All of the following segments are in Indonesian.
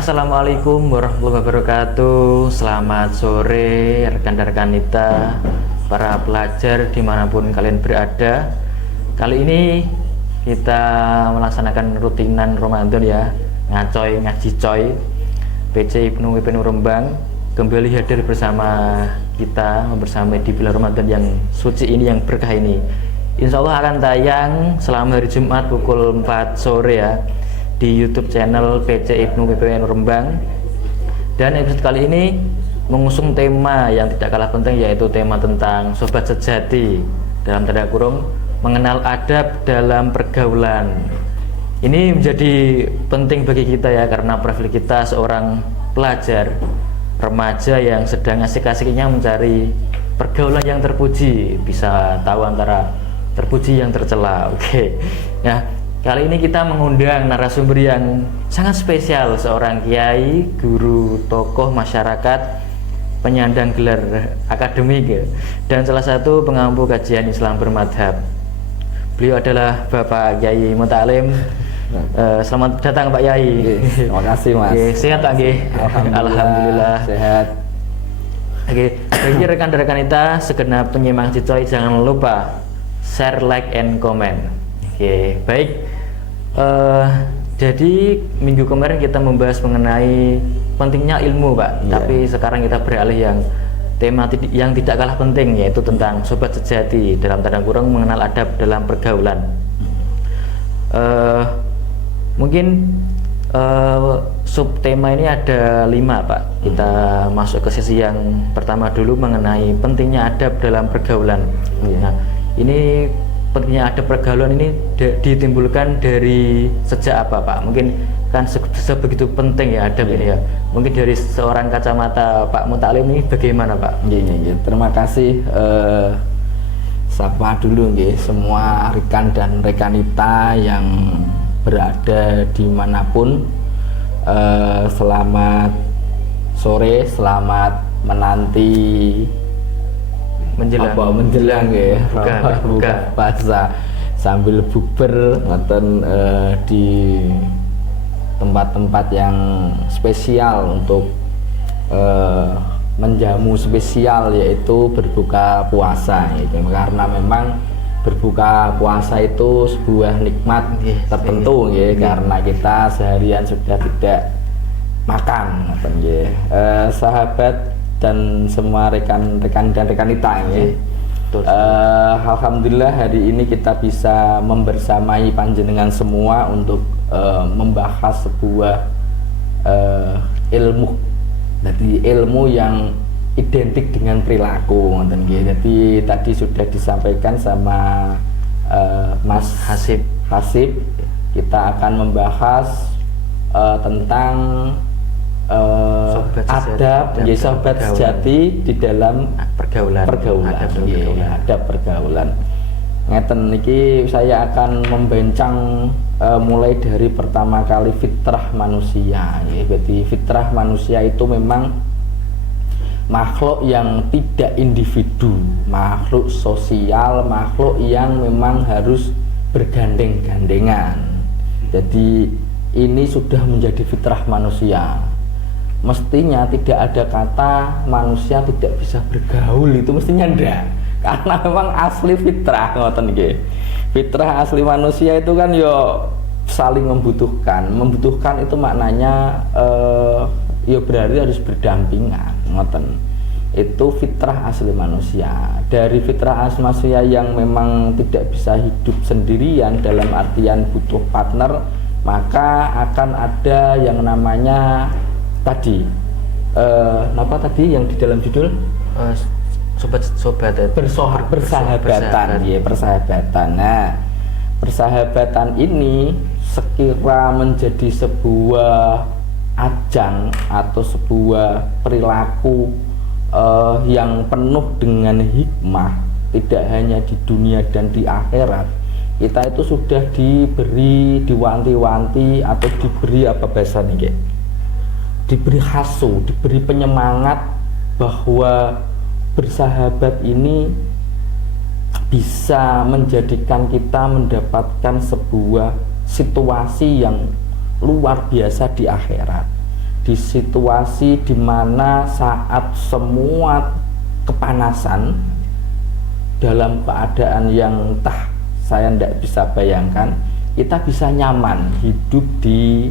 Assalamualaikum warahmatullahi wabarakatuh. Selamat sore rekan-rekan kita, para pelajar dimanapun kalian berada. Kali ini kita melaksanakan rutinan Ramadan ya, ngacoy ngaji coy. PC Ibnu IPN Rembang kembali hadir bersama kita bersama di bulan Ramadan yang suci ini, yang berkah ini. Insya Allah akan tayang selama hari Jumat pukul 4 sore ya di YouTube channel PC Ibnu IPN Rembang. Dan episode kali ini mengusung tema yang tidak kalah penting, yaitu tema tentang sobat sejati, dalam tanda kurung mengenal adab dalam pergaulan. Ini menjadi penting bagi kita ya, karena profil kita seorang pelajar remaja yang sedang asik-asiknya mencari pergaulan yang terpuji, bisa tahu antara terpuji yang tercela. Oke. Nah, kali ini kita mengundang narasumber yang sangat spesial, seorang kiai, guru, tokoh masyarakat, penyandang gelar akademik, dan salah satu pengampu kajian Islam bermadhab. Beliau adalah Bapak Kyai Muta'alim. Selamat datang Pak Yai. Terima kasih Mas. Sehat Pak Nggih? Alhamdulillah sehat. Oke, bagi rekan-rekan kita segenap penyimak Cicoy, jangan lupa share, like, and comment. Oke, baik. Jadi minggu kemarin kita membahas mengenai pentingnya ilmu, Pak. Tapi sekarang kita beralih yang tema yang tidak kalah penting, yaitu tentang sobat sejati, dalam tanda kurung mengenal adab dalam pergaulan. Mungkin subtema ini ada 5, Pak. Kita masuk ke sesi yang pertama dulu mengenai pentingnya adab dalam pergaulan. Nah, ini pentingnya adab pergaulan ini ditimbulkan dari sejak apa, Pak? Mungkin kan sebegitu penting ya adab ini ya. Mungkin dari seorang kacamata Pak Muta'alim ini bagaimana, Pak? Terima kasih. Sapa dulu semua rekan dan rekanita yang berada dimanapun. Selamat sore, selamat menanti menjelang buka puasa sambil bukber di tempat-tempat yang spesial untuk menjamu spesial, yaitu berbuka puasa gitu. Karena memang berbuka puasa itu sebuah nikmat tertentu karena kita seharian sudah tidak makan sahabat dan semua rekan-rekan dan rekanita alhamdulillah hari ini kita bisa membersamai panjenengan semua untuk membahas sebuah ilmu. Jadi ilmu yang identik dengan perilaku. Jadi tadi sudah disampaikan sama Mas Hasib. Kita akan membahas tentang adab sobat sejati di dalam pergaulan. Adab pergaulan. Ngeten niki saya akan membincang mulai dari pertama kali fitrah manusia. Jadi fitrah manusia itu memang makhluk yang tidak individu, makhluk sosial, makhluk yang memang harus bergandeng-gandengan. Jadi ini sudah menjadi fitrah manusia. Mestinya tidak ada kata manusia tidak bisa bergaul, itu mestinya enggak, karena memang asli fitrah fitrah asli manusia itu kan saling membutuhkan itu maknanya berarti harus berdampingan. Itu fitrah asli manusia. Dari fitrah asli manusia yang memang tidak bisa hidup sendirian dalam artian butuh partner, maka akan ada yang namanya tadi yang di dalam judul persahabatan. Nah, persahabatan ini sekira menjadi sebuah ajang atau sebuah perilaku yang penuh dengan hikmah, tidak hanya di dunia dan di akhirat. Kita itu sudah diwanti-wanti atau diberi diberi hasu, diberi penyemangat bahwa bersahabat ini bisa menjadikan kita mendapatkan sebuah situasi yang luar biasa di akhirat. di situasi dimana saat semua kepanasan dalam keadaan yang entah saya tidak bisa bayangkan, kita bisa nyaman hidup di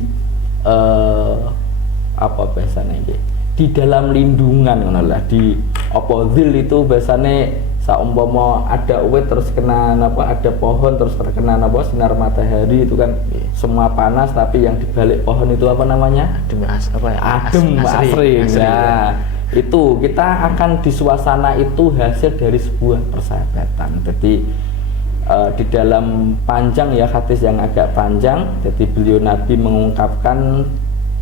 apa bahasanya ini, di dalam lindungan lah, di opozil itu biasanya saumpama ada uwit terus kena apa, ada pohon terus terkena apa sinar matahari itu kan semua panas, tapi yang dibalik pohon itu apa namanya, adem asri. Nah itu kita akan di suasana itu hasil dari sebuah persahabatan. Jadi di dalam panjang ya, hadis yang agak panjang, jadi beliau Nabi mengungkapkan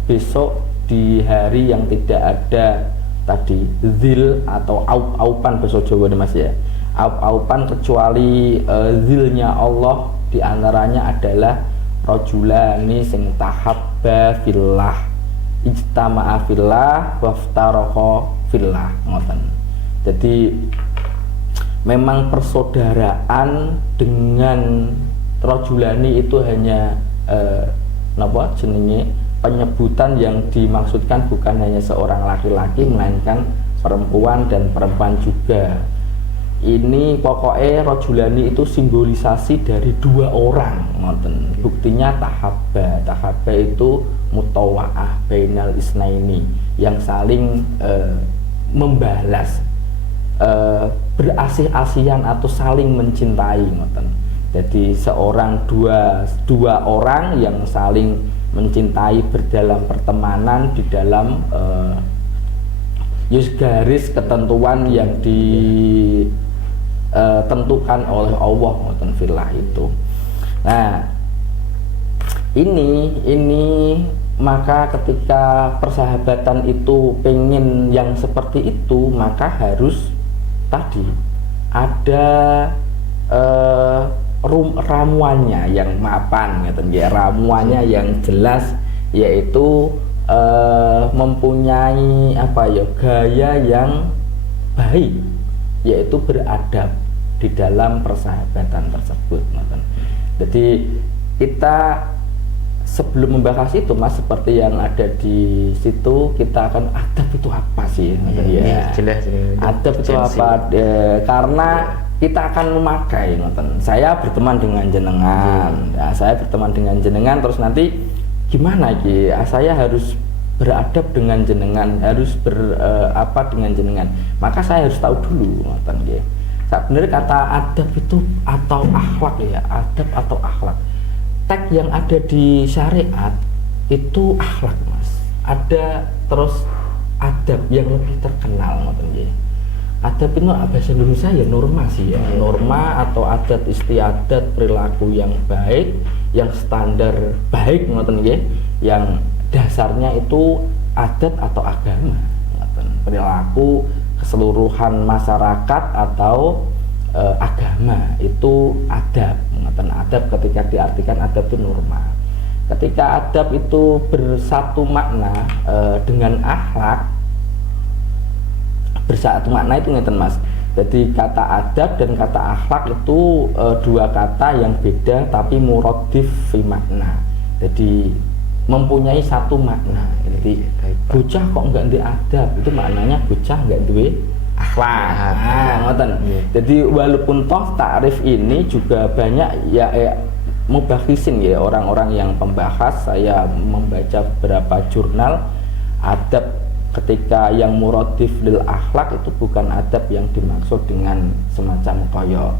besok di hari yang tidak ada tadi zil atau aupan bahasa Jawa nih Mas ya, aupan kecuali zilnya Allah, diantaranya adalah rajulani sing tahabba fillah ijtama'a fillah waftaraka fillah, ngoten. Jadi memang persaudaraan dengan rajulani itu hanya napa jenenge, penyebutan yang dimaksudkan bukan hanya seorang laki-laki melainkan perempuan dan perempuan juga. Ini pokoknya rajulani itu simbolisasi dari dua orang, ngoten. Buktinya tahabba itu mutawa'ah bainal isnaini, yang saling membalas, berasih-asihan atau saling mencintai, ngoten. Jadi dua orang yang saling mencintai berdalam pertemanan di dalam garis ketentuan yang ditentukan oleh Allah, ngoten, fillah itu. Nah ini maka ketika persahabatan itu pengen yang seperti itu, maka harus tadi ada ramuannya yang mapan, ramuannya yang jelas, yaitu mempunyai apa ya, gaya yang baik, yaitu beradab di dalam persahabatan tersebut. Jadi kita sebelum membahas itu Mas, seperti yang ada di situ, kita akan adab itu apa sih? Jelas. Adab itu apa? Karena kita akan memakai, saya berteman dengan jenengan, saya berteman dengan jenengan, terus nanti gimana Ki? Saya harus beradab dengan jenengan, harus apa dengan jenengan. Maka saya harus tahu dulu, sebenarnya kata adab itu atau akhlak ya, adab atau akhlak. Teks yang ada di syariat itu akhlak Mas. Ada terus adab yang lebih terkenal, adab itu bahasa Indonesia ya norma sih ya, norma atau adat istiadat, perilaku yang baik, yang standar baik, yang dasarnya itu adat atau agama, perilaku keseluruhan masyarakat atau agama itu adab. Adab ketika diartikan adab itu norma. Ketika adab itu bersatu makna dengan akhlak, bersatu makna itu ngeten Mas. Jadi kata adab dan kata akhlak itu dua kata yang beda tapi muradif fi makna. Jadi mempunyai satu makna. Jadi bocah kok enggak ndek adab, itu maknanya bocah enggak duwe akhlak. Ngoten. Jadi walaupun toh takrif ini juga banyak ya mubakhisin ya, orang-orang yang pembahas, saya membaca beberapa jurnal adab ketika yang muradif lil akhlak itu bukan adab yang dimaksud dengan semacam koyo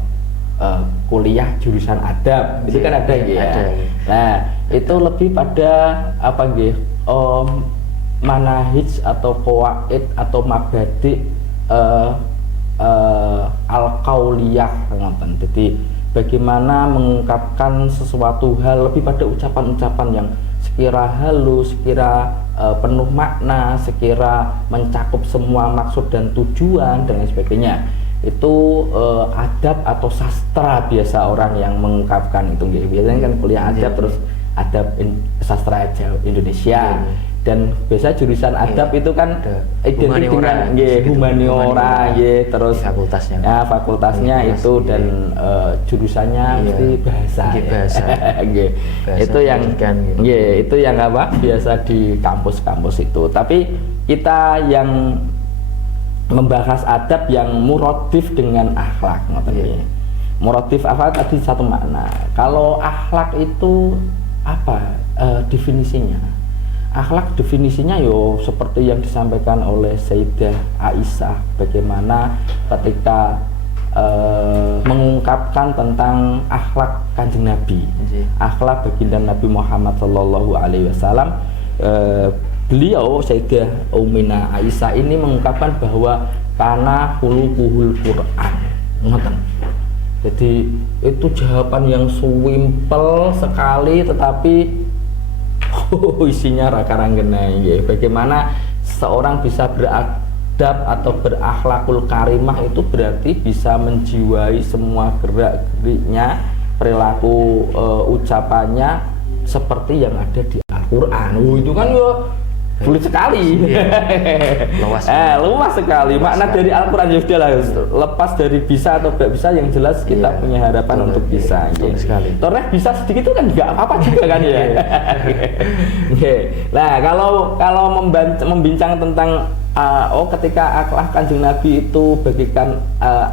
kuliah jurusan adab, itu kan ada ya. Nah, itu lebih pada apa nggih? Manahij atau qawaid atau mabadi al-qauliyah, ngoten. Jadi bagaimana mengungkapkan sesuatu hal lebih pada ucapan-ucapan yang sekira halus, sekira penuh makna, sekira mencakup semua maksud dan tujuan dan lain sebagainya. Itu adab atau sastra biasa orang yang mengungkapkan itu. Biasanya kan kuliah adab terus adab sastra Indonesia. dan biasa jurusan adab itu kan identik dengan humaniora terus fakultasnya itu dan jurusannya mesti bahasa itu yang itu yang apa biasa di kampus-kampus itu. Tapi kita yang membahas adab yang muradif dengan akhlak muradif akhlak tadi satu makna. Kalau akhlak itu apa definisinya? Akhlak definisinya seperti yang disampaikan oleh Sayyidah Aisyah, bagaimana ketika mengungkapkan tentang akhlak Kanjeng Nabi, akhlak baginda Nabi Muhammad Shallallahu Alaihi Wasallam. Beliau Sayyidah Ummina Aisyah ini mengungkapkan bahwa kana khuluquhul Quran. Jadi itu jawaban yang simpel sekali tetapi isinya raka-ranggena. Bagaimana seorang bisa beradab atau berakhlakul karimah itu berarti bisa menjiwai semua gerak-geriknya, perilaku ucapannya seperti yang ada di Al-Qur'an. Itu kan sulit sekali. Luas sekali. Makna dari Al-Qur'an ya sudahlah, lepas dari bisa atau tidak bisa, yang jelas kita punya harapan untuk bisa. Toreh bisa sedikit itu kan nggak apa-apa juga kan ya. Nah, kalau membincang tentang ketika akhlak Kanjeng Nabi itu bagikan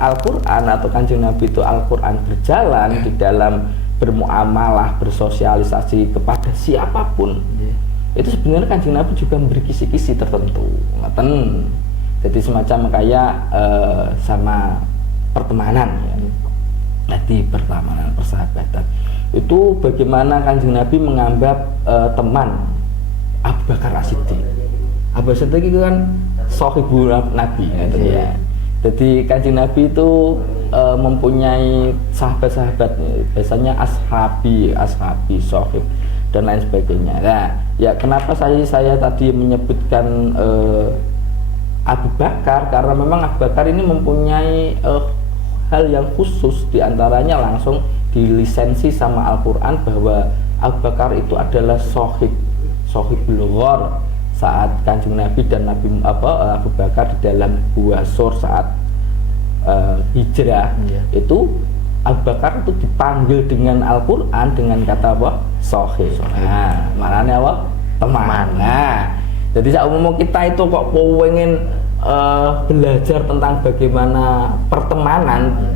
Al-Qur'an atau Kanjeng Nabi itu Al-Qur'an berjalan di dalam bermuamalah, bersosialisasi kepada siapapun. Itu sebenarnya Kanjeng Nabi juga memberi kisi-kisi tertentu, jadi semacam kayak sama pertemanan jadi pertemanan, persahabatan itu bagaimana Kanjeng Nabi menganggap teman Abu Bakar As-Siddiq. Abu Bakar As-Siddiq itu kan sahibul Nabi jadi Kanjeng Nabi itu mempunyai sahabat-sahabat, biasanya ashabi, sahib dan lain sebagainya. Nah, ya kenapa saya tadi menyebutkan Abu Bakar, karena memang Abu Bakar ini mempunyai hal yang khusus, diantaranya langsung dilisensi sama Al-Qur'an bahwa Abu Bakar itu adalah sahibul ghar saat Kanjeng Nabi dan Abu Bakar di dalam Gua Sur saat hijrah. Itu Abu Bakar itu dipanggil dengan Al-Qur'an dengan kata apa? Sahih. Nah, maknanya apa? Teman. Nah, jadi seumum kita itu kok pengen belajar tentang bagaimana pertemanan,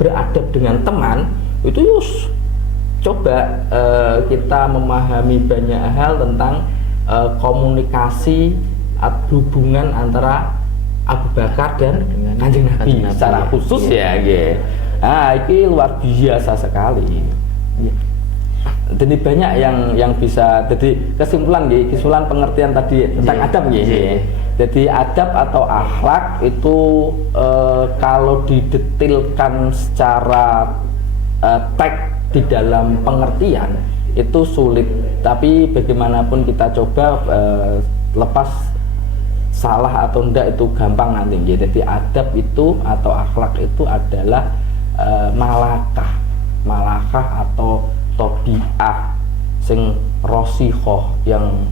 beradab dengan teman, itu coba kita memahami banyak hal tentang komunikasi hubungan antara Abu Bakar dan Kanjeng Nabi secara khusus ini luar biasa sekali. Jadi banyak yang bisa jadi kesimpulan pengertian tadi tentang adab Jadi adab atau akhlak itu kalau didetilkan secara teks di dalam pengertian itu sulit, tapi bagaimanapun kita coba lepas salah atau enggak itu gampang nanti. Jadi adab itu atau akhlak itu adalah malakah atau tobiah sing rosihoh, yang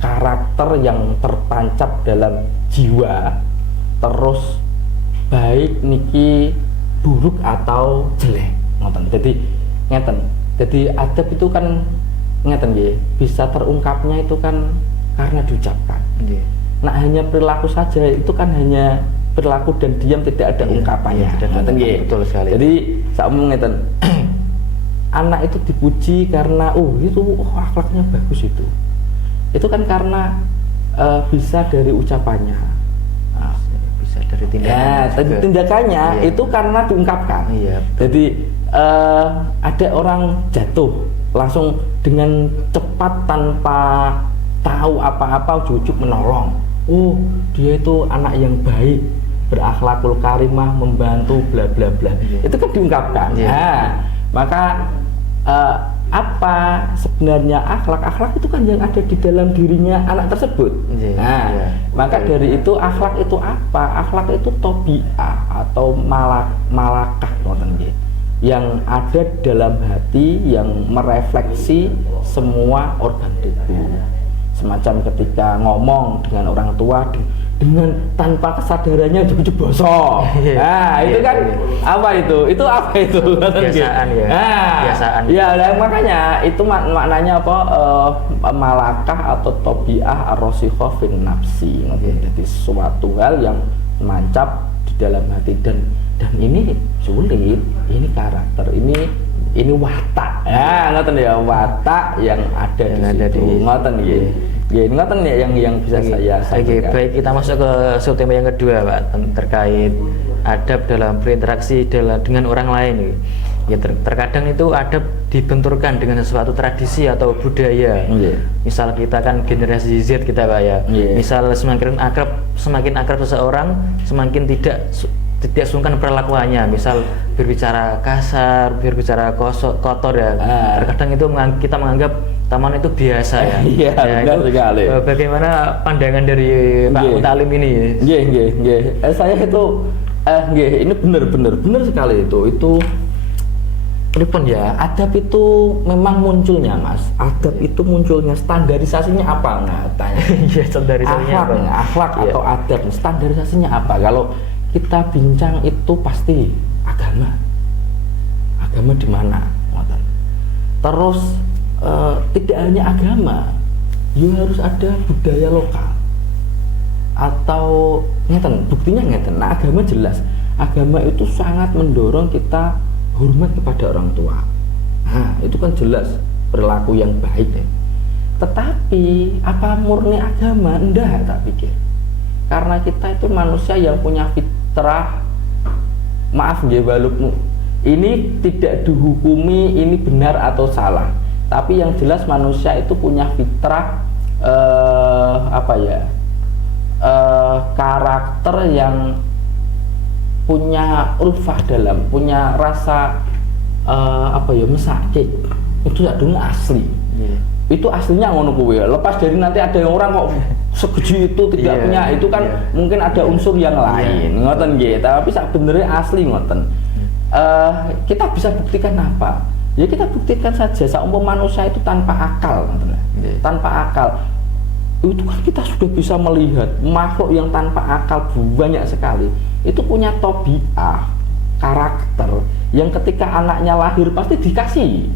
karakter yang tertancap dalam jiwa, terus baik niki buruk atau jelek jadi adab itu kan bisa terungkapnya itu kan karena diucapkan. Nah, hanya perilaku saja itu kan hanya perilaku dan diam, tidak ada ungkapannya. Betul sekali. Jadi saya mau anak itu dipuji karena akhlaknya bagus, itu kan karena bisa dari ucapannya, bisa dari tindakannya. Tindakannya itu karena diungkapkan. Jadi ada orang jatuh langsung dengan cepat tanpa tahu apa-apa ujuk-ujuk menolong. Dia itu anak yang baik, berakhlakul karimah, membantu bla bla bla. Itu kan diungkapkan. Maka apa sebenarnya akhlak itu kan yang ada di dalam dirinya anak tersebut. Maka dari itu akhlak itu apa? Akhlak itu tobiah atau malakah yang ada dalam hati, yang merefleksi semua organ tubuh. semacam ketika ngomong dengan orang tua dengan tanpa kesadarannya ujug-ujug bosok. Nah, itu kan apa itu? Itu apa itu? Kebiasaan ya. Kebiasaan. Ya, makanya itu maknanya apa? Malakah atau tobiah ar-rasikhah fin nafsi. Jadi suatu hal yang mancap di dalam hati dan ini sulit, ini karakter, ini watak. Ya, ngoten ya, watak yang ada di situ. Ngoten nggih. Ya, ini kan yang bisa saya sampaikan. Baik, kita masuk ke subtema yang kedua, Pak, terkait adab dalam berinteraksi dengan orang lain. Ya, terkadang itu adab dibenturkan dengan sesuatu tradisi atau budaya. Misal kita kan generasi Z kita, Pak ya. Misal semakin akrab seseorang, semakin tidak sungkan perlakuannya. Misal berbicara kasar, berbicara kotor ya. Terkadang itu kita menganggap taman itu biasa ya. Iya, benar sekali. Bagaimana pandangan dari Pak Mutalim ini? Nggih. Saya itu ini benar sekali itu pripun ya, adab itu memang munculnya, Mas. Adab itu munculnya, standarisasinya apa? Nah, tanya. Iya, standarisasinya apa? Akhlak atau adab, standarisasinya apa? Kalau kita bincang itu pasti agama di mana? Terus tidak hanya agama, ya harus ada budaya lokal atau buktinya nah, agama jelas, agama itu sangat mendorong kita hormat kepada orang tua. Nah, itu kan jelas perilaku yang baik ya. Tetapi apa murni agama? Enggak, tak pikir. Karena kita itu manusia yang punya fitrah, maaf nggih balukmu, ini tidak dihukumi ini benar atau salah, tapi yang jelas manusia itu punya fitrah karakter yang punya ulfah dalam, punya rasa mesake. Itu sadurunge asli. Itu aslinya ngono kuwi. Lepas dari nanti ada yang orang kok sekeji itu tidak punya, itu kan mungkin ada unsur yang lain. Ngoten nggih, tapi sebenarnya asli ngoten. Kita bisa buktikan apa? Ya kita buktikan saja saumpama manusia itu tanpa akal, tanpa akal. Itu kan kita sudah bisa melihat makhluk yang tanpa akal banyak sekali. Itu punya tobiah, karakter yang ketika anaknya lahir pasti dikasih.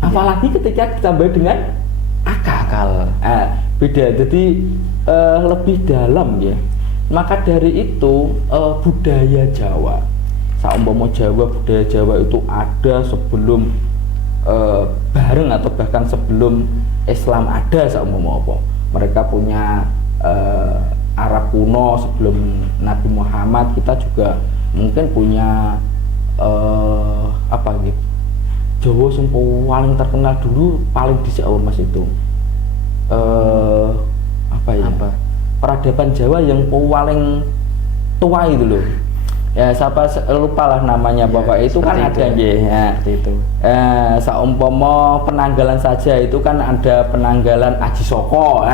Apalagi ketika ditambah dengan akal. Beda, jadi lebih dalam ya. Maka dari itu budaya Jawa, saumpama budaya Jawa itu ada sebelum bareng atau bahkan sebelum Islam ada, saumpama apa. Mereka punya Arab kuno sebelum Nabi Muhammad, kita juga mungkin punya Jawa yang paling terkenal dulu, paling dhisik Mas itu peradaban Jawa yang paling tua itu loh. Ya siapa lupa lah namanya, bapak itu kan ada nggih. Seperti itu. Saumpama penanggalan saja itu kan ada penanggalan Aji Soko.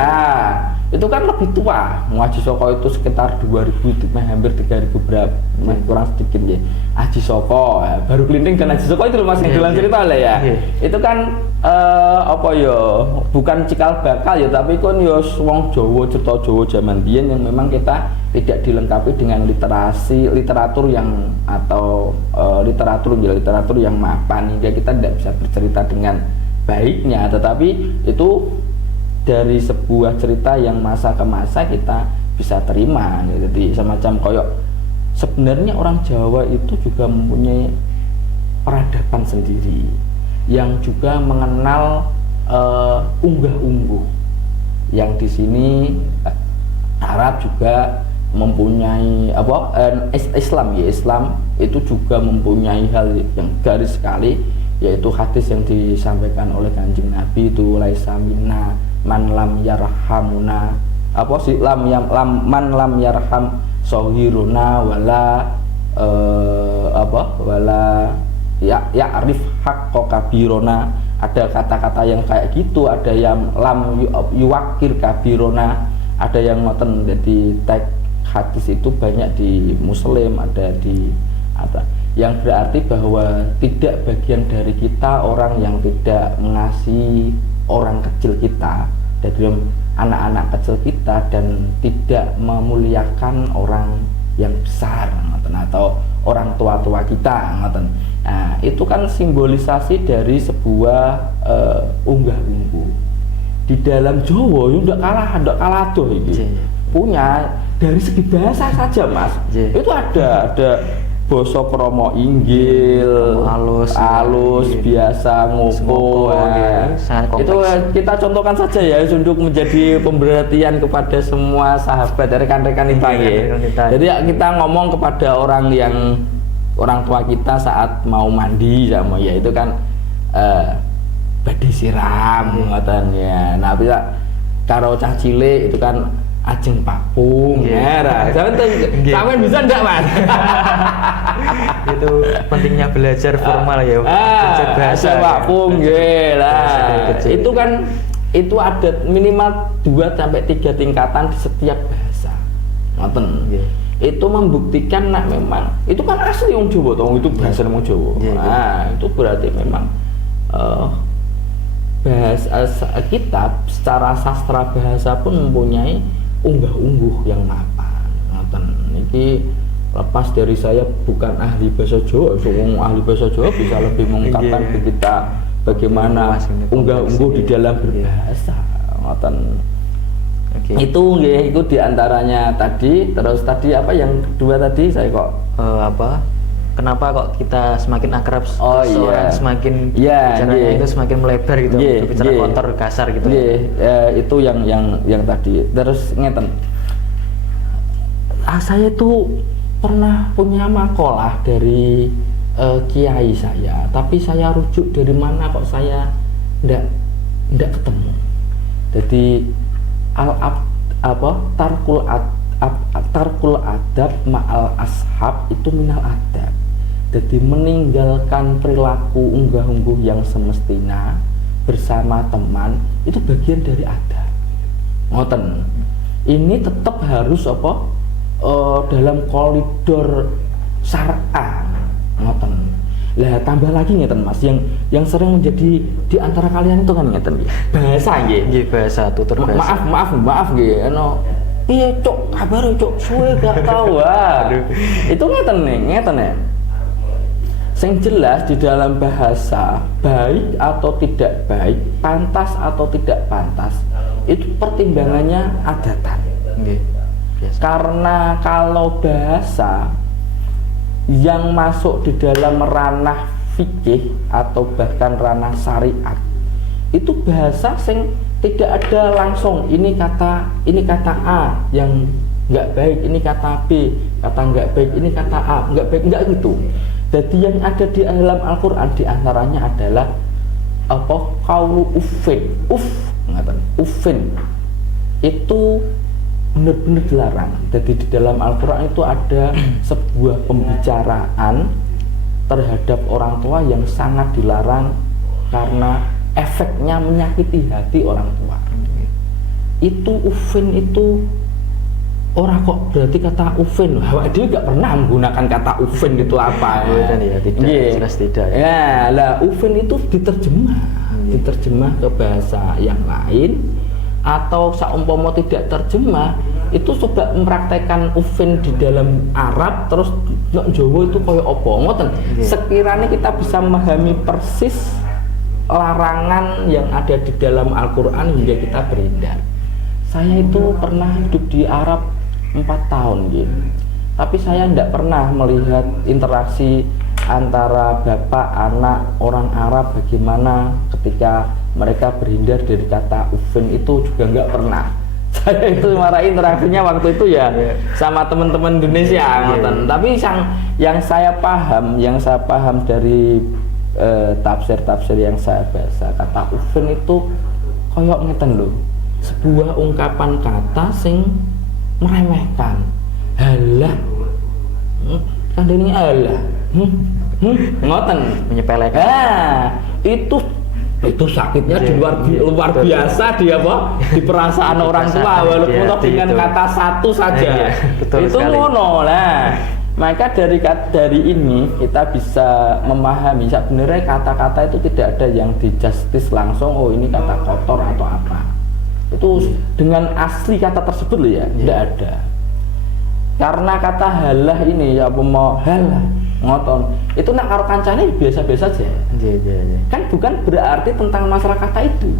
Itu kan lebih tua. Aji Soko itu sekitar 2000, hampir 3000 berapa, kurang sedikit ya. Aji Soko, baru Kelinting dan Aji Soko itu loh Mas, dalam cerita lah ya. Itu kan bukan cikal bakal ya, tapi kan ya wong Jawa, cerita Jawa zaman biyen yang memang kita tidak dilengkapi dengan literatur yang atau literatur yang mapan, hingga kita tidak bisa bercerita dengan baiknya. Tetapi itu dari sebuah cerita yang masa ke masa kita bisa terima. Jadi semacam koyok, sebenarnya orang Jawa itu juga mempunyai peradaban sendiri yang juga mengenal unggah-ungguh, yang di sini Arab juga mempunyai Islam itu juga mempunyai hal yang garis sekali, yaitu hadis yang disampaikan oleh Kanjeng Nabi itu laisa minna man lam yarhamuna man lam yarham sohiruna wala ya'rif haqqo kabirona. Ada kata-kata yang kayak gitu, ada yang lam yuwakir kabirona, ada yang ngoten. Jadi teks hadis itu banyak di Muslim, ada yang berarti bahwa tidak bagian dari kita orang yang tidak mengasihi orang kecil kita, dari anak-anak kecil kita, dan tidak memuliakan orang yang besar atau orang tua-tua kita. Nah, itu kan simbolisasi dari sebuah unggah-ungguh. Di dalam Jawa itu ndak kalah tuh ini. Punya dari segi bahasa saja, Mas. Itu ada basa krama inggil, alus biasa ngoko. Itu kita contohkan saja ya untuk menjadi pemberhatian kepada semua sahabat dari rekan-rekan kita ya. Jadi kita ngomong kepada orang tua kita saat mau mandi sama ya itu kan badhe siram ngoten ya. Nah, bisa karo cah cilik itu kan ajeng pakung ya. Sampeyan bisa ndak, Mas? Itu pentingnya belajar formal ya. Belajar bahasa pakung nggih lah. Itu kan itu ada minimal 2 sampai 3 tingkatan di setiap bahasa. Ngoten. Itu membuktikan nak memang itu kan asli wong Jawa toh, itu bahasa wong Jawa. Nah, itu berarti memang bahasa kita secara sastra bahasa pun mempunyai unggah-ungguh yang mapan. Ngoten niki lepas dari saya bukan ahli bahasa Jawa, ahli bahasa Jawa bisa lebih mengungkapkan kita bagaimana unggah-ungguh di dalam berbahasa. Ngoten. Itu nggih, itu diantaranya tadi. Terus tadi apa yang kedua tadi saya kok kenapa kok kita semakin akrab seorang semakin bicaranya itu semakin melebar gitu, bicara kotor kasar gitu. Itu yang tadi. Terus ngeten. Saya tuh pernah punya makalah dari kiai saya, tapi saya rujuk dari mana kok saya ndak ketemu. Jadi tarkul adab ma'al ashab itu minal adab. Jadi meninggalkan perilaku unggah-ungguh yang semestinya bersama teman itu bagian dari adab. Ngoten. Ini tetap harus dalam koridor syar'a. Ngoten. Lah tambah lagi ngeten Mas, yang sering menjadi di antara kalian itu kan ngeten bahasa nggih. Bahasa tutur bahasa. Maaf nggih. Iya cok, kabar cok, suwe gak tahu itu ngeten ya. Yang jelas di dalam bahasa, baik atau tidak baik, pantas atau tidak pantas, itu pertimbangannya adatan. Karena kalau bahasa yang masuk di dalam ranah fikih atau bahkan ranah syariat, itu bahasa yang tidak ada langsung ini kata A yang nggak baik, ini kata B kata nggak baik, ini kata A nggak baik, nggak gitu. Jadi yang ada di dalam Al-Quran diantaranya adalah qaulu uffin, uffin itu benar-benar dilarang. Jadi di dalam Al-Quran itu ada sebuah pembicaraan terhadap orang tua yang sangat dilarang karena efeknya menyakiti hati orang tua. Itu uffin itu orang kok berarti kata uffin. Dia nggak pernah menggunakan kata uffin itu apa? Jelas tidak. Ya, lah uffin itu diterjemah ke bahasa yang lain, atau saumpama tidak terjemah itu coba mempraktekkan uffin di dalam Arab terus nek Jawa itu koyo apa ngoten. Sekiranya kita bisa memahami persis larangan yang ada di dalam Al-Quran hingga kita berhindar. Saya itu pernah hidup di Arab 4 tahun gitu. Tapi saya tidak pernah melihat interaksi antara bapak anak orang Arab bagaimana ketika mereka berhindar dari kata uffin, itu juga nggak pernah. Saya itu marah interaksinya waktu itu ya sama teman-teman Indonesia ngoten. Tapi yang saya paham dari tafsir yang saya baca, kata uffin itu koyok ngeten loh, sebuah ungkapan kata sing meremehkan. Halah kandani halah ngoten, menyepelekan. Itu sakitnya luar biasa di perasaan orang tua, walaupun dengan kata satu saja. Itu ngono lah. Maka dari ini kita bisa memahami sebenarnya kata-kata itu tidak ada yang di-justice langsung, oh ini kata kotor atau apa. Itu dengan asli kata tersebut loh ya, tidak ada. Karena kata halah ini ya apa mau halah ngoton itu nak karo kancane biasa-biasa saja. Kan bukan berarti tentang masalah kata itu.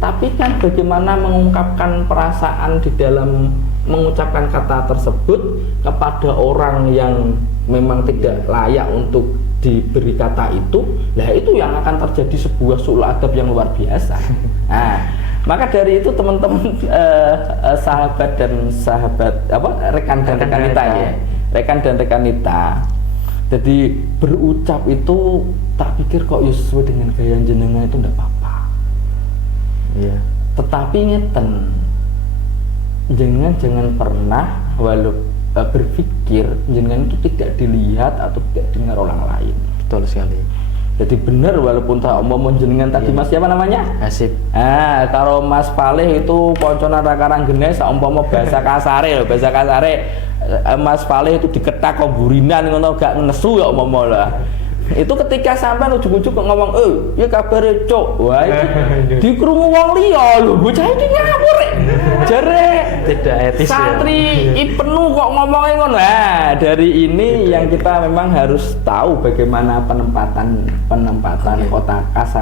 Tapi kan bagaimana mengungkapkan perasaan di dalam mengucapkan kata tersebut kepada orang yang memang tidak layak untuk diberi kata itu, lah itu yang akan terjadi sebuah sul adab yang luar biasa. Nah, maka dari itu teman-teman sahabat dan sahabat rekan dan rekanita ya, rekan dan rekanita. Jadi berucap itu tak pikir kok sesuai dengan gaya jenengan itu enggak apa-apa. Iya. Tetapi ngeten, jangan pernah berpikir jenengan itu tidak dilihat atau tidak dengar orang lain. Betul sekali. Jadi benar walaupun tak omong jenengan tadi Mas siapa namanya? Hasib. Kalau Mas Palih itu koncona rakarang genes umpama bahasa kasare lho, bahasa kasare Mas Palih itu diketak kok burinan ngono gak nesu ya umpama lah. Itu ketika sampean ujug-ujug kok ngomong, ya kabare cuk." Wah, itu dikrungu wong liya lho, bocah iki ngawur rek. Jare tidak etis. Santri Ibnu kok ngomongnya ngono. Nah, dari ini yang kita memang harus tahu bagaimana penempatan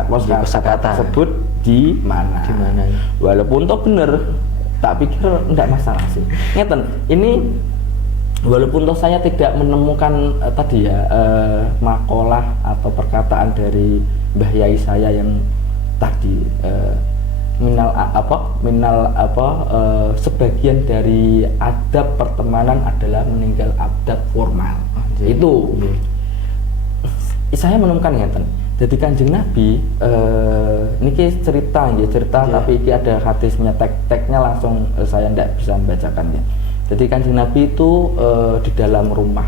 kosakata tersebut di mana. Walaupun toh bener, tak pikir enggak masalah sih. Ngeten, ini walaupun toh saya tidak menemukan tadi ya makalah atau perkataan dari Mbah Yai saya yang tadi sebagian dari adab pertemanan adalah meninggal adab formal. Itu saya menemukan ngeten. Jadi Kanjeng Nabi niki cerita tapi ini ada hadisnya, teknya langsung saya tidak bisa membacakannya. Jadi Kanjeng Nabi itu di dalam rumah.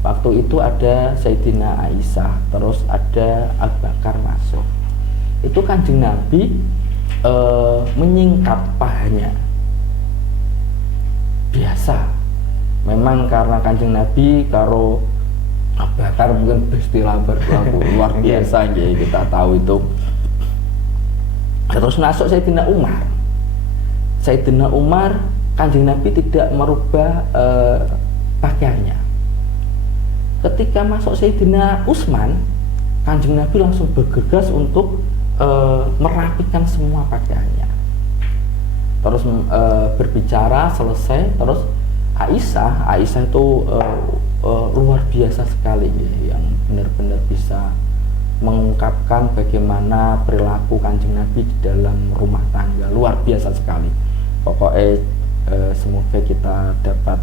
Waktu itu ada Sayyidina Aisyah, terus ada Abu Bakar masuk. Itu Kanjeng Nabi menyingkap pahanya. Biasa. Memang karena Kanjeng Nabi karo Abu Bakar mungkin bestilah berlaku luar biasa ya, kita tahu itu. Terus masuk Sayyidina Umar. Sayyidina Umar, Kanjeng Nabi tidak merubah pakaiannya. Ketika masuk Sayyidina Utsman, Kanjeng Nabi langsung bergegas untuk merapikan semua pakaiannya. Terus berbicara selesai, terus Aisyah itu luar biasa sekali ya, yang benar-benar bisa mengungkapkan bagaimana perilaku Kanjeng Nabi di dalam rumah tangga, luar biasa sekali. Pokoknya semoga kita dapat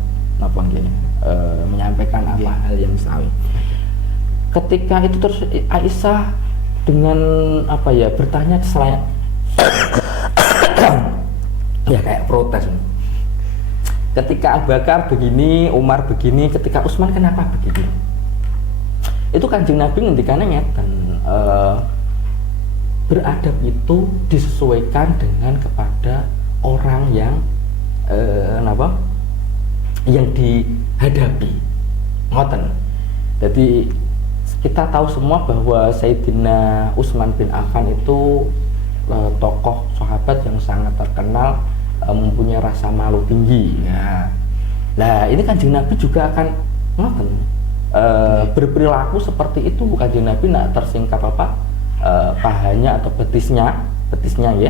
menyampaikan apa hal yang sawi. Ketika itu terus Aisyah dengan bertanya selain ya kayak protes. Ketika Abu Bakar begini, Umar begini, ketika Utsman kenapa begini? Itu Kanjeng Nabi ngendikannya ngeten, beradab itu disesuaikan dengan kepada orang yang yang dihadapi. Ngoten. Jadi kita tahu semua bahwa Sayyidina Utsman bin Affan itu tokoh sahabat yang sangat terkenal, mempunyai rasa malu tinggi. Nah, ini Kanjeng Nabi juga akan ngoten, berperilaku seperti itu. Kanjeng Nabi nak tersingkap pahanya atau betisnya ya,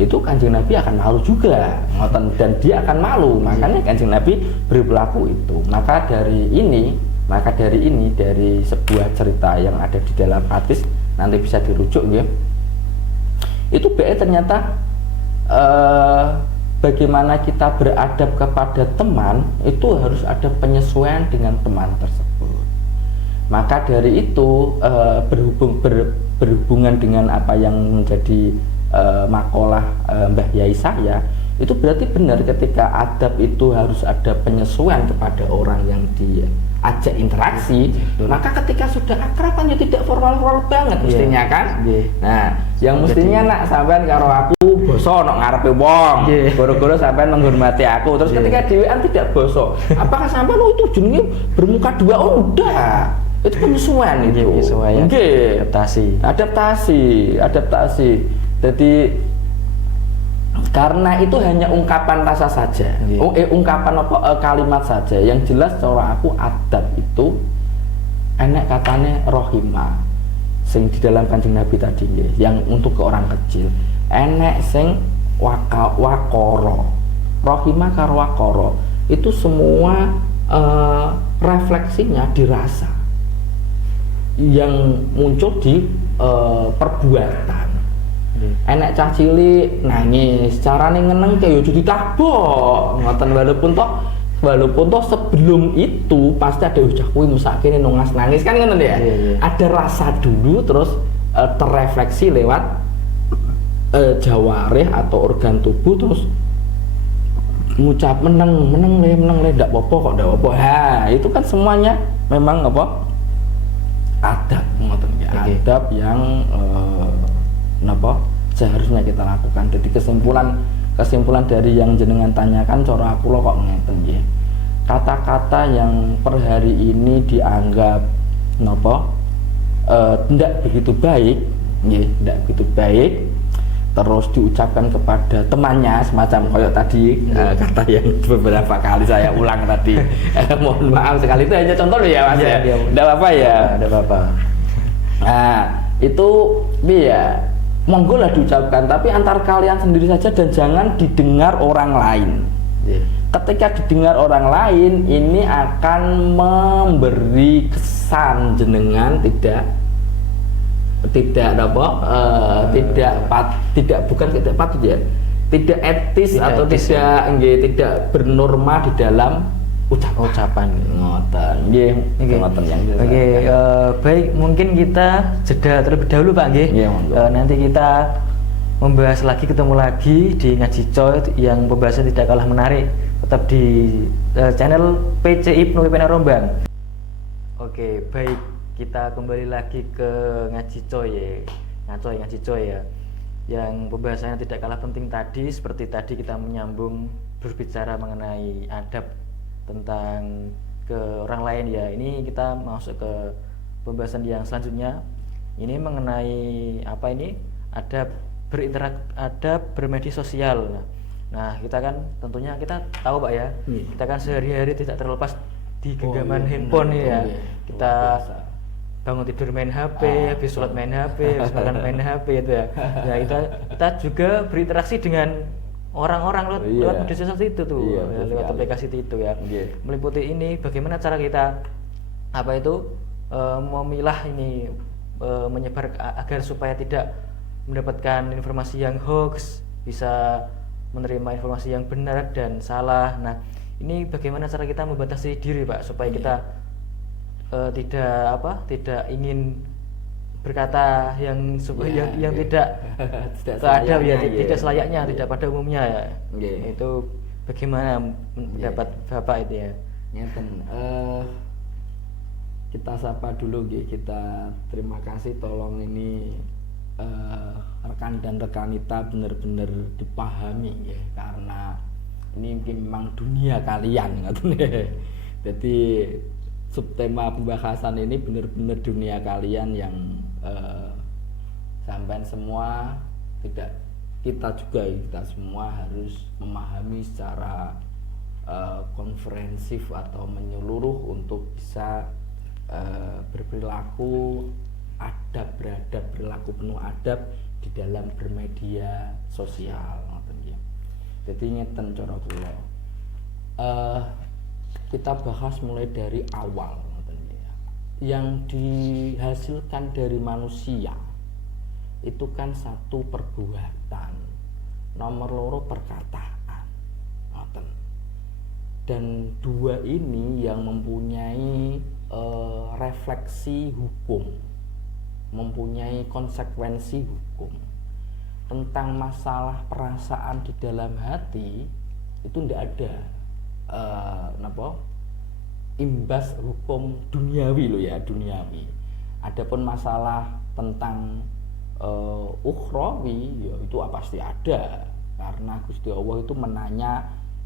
itu Kanjeng Nabi akan malu juga, ngoten, dan dia akan malu. Makanya Kanjeng Nabi berperilaku itu. Maka dari ini dari sebuah cerita yang ada di dalam hadis, nanti bisa dirujuk ya. Itu ternyata bagaimana kita beradab kepada teman itu harus ada penyesuaian dengan teman tersebut. Maka dari itu berhubungan dengan apa yang menjadi makalah Mbah Yai saya, itu berarti benar ketika adab itu harus ada penyesuaian kepada orang yang diajak interaksi. Maka ketika sudah akrab kan ya tidak formal banget mestinya kan. Nah, yang mestinya nak sampean karo aku bos boso nok ngarepe wong. Goro-goro sampean menghormati aku. Terus ketika dhewean tidak boso. Apakah sampean itu jenenge bermuka dua? Oh, udah. Itu penyesuaian itu. Penyesuaian. Nggih. Adaptasi. Jadi karena itu hanya ungkapan rasa saja. Ungkapan kalimat saja. Yang jelas cara aku adab itu enek katanya rohimah. Sing di dalam Kanjeng Nabi tadi nggih, yang untuk ke orang kecil. Enek sing wakoro. Rohimah karo wakoro itu semua refleksinya dirasa. Yang muncul di perbuatan. Enek cah cilik nangis, carane ngeneng ke yo ditabok. Ngoten walaupun toh sebelum itu pasti ada ucap kuwi mesake nungas nangis kan ngoten ya. Ada rasa dulu terus terrefleksi lewat jawarih atau organ tubuh terus ngucap meneng le ndak apa-apa kok ndak apa. Ha, itu kan semuanya memang apa? Adab ngoten ya. Adab yang seharusnya kita lakukan. Jadi kesimpulan dari yang jenengan tanyakan cara aku lo kok ngeten nggih. Kata-kata yang per hari ini dianggap tidak begitu baik, nggih, tidak begitu baik, terus diucapkan kepada temannya semacam koyok tadi kata yang beberapa kali saya ulang tadi. Mohon maaf sekali, itu hanya contoh loh ya Mas ya. Tidak apa-apa ya. Tidak apa-apa. Nah, itu ya monggo lah diucapkan, tapi antar kalian sendiri saja dan jangan didengar orang lain. Ketika didengar orang lain, ini akan memberi kesan jenengan tidak patut ya, tidak etis atau tidak bernorma di dalam ucapan. Ngoten nggih, ngoten yang jelas. Baik, mungkin kita jeda terlebih dahulu Pak nggih. Nanti kita membahas lagi, ketemu lagi di Ngaji Coy yang pembahasan tidak kalah menarik, tetap di channel PC Ibnu Pipin Rombang. Oke, baik, kita kembali lagi ke Ngaji Coy ya. Ngaji Coy ya. Yang pembahasannya tidak kalah penting tadi, seperti tadi kita menyambung berbicara mengenai adab tentang ke orang lain ya. Ini kita masuk ke pembahasan yang selanjutnya. Ini mengenai apa ini? Adab bermedia sosial. Nah, kita kan tentunya kita tahu Pak ya. Kita kan sehari-hari tidak terlepas di genggaman handphone ya. Kita bangun tidur main HP, habis sholat main HP, habis makan main HP itu ya. Ya kita juga berinteraksi dengan orang-orang lewat media sosial itu tuh, lewat aplikasi itu ya. Meliputi ini bagaimana cara kita memilah ini, menyebar agar supaya tidak mendapatkan informasi yang hoax, bisa menerima informasi yang benar dan salah. Nah, ini bagaimana cara kita membatasi diri Pak supaya kita tidak ingin berkata yang tidak ada ya, tidak selayaknya, tidak pada umumnya ya. Itu bagaimana pendapat Bapak itu ya? Kita sapa dulu kita terima kasih, tolong ini rekan dan rekanita benar-benar dipahami ya, karena ini memang dunia kalian jadi subtema pembahasan ini benar-benar dunia kalian yang sampai semua kita semua harus memahami secara konferensif atau menyeluruh untuk bisa berperilaku beradab, perilaku penuh adab di dalam bermedia sosial. Jadi ngeten cara kula. Kita bahas mulai dari awal. Yang dihasilkan dari manusia itu kan satu perbuatan, nomor loro perkataan, dan dua ini yang mempunyai refleksi hukum, mempunyai konsekuensi hukum. Tentang masalah perasaan di dalam hati itu tidak ada imbas hukum duniawi loh ya, duniawi. Adapun masalah tentang ukhrawi ya itu pasti ada, karena Gusti Allah itu menanya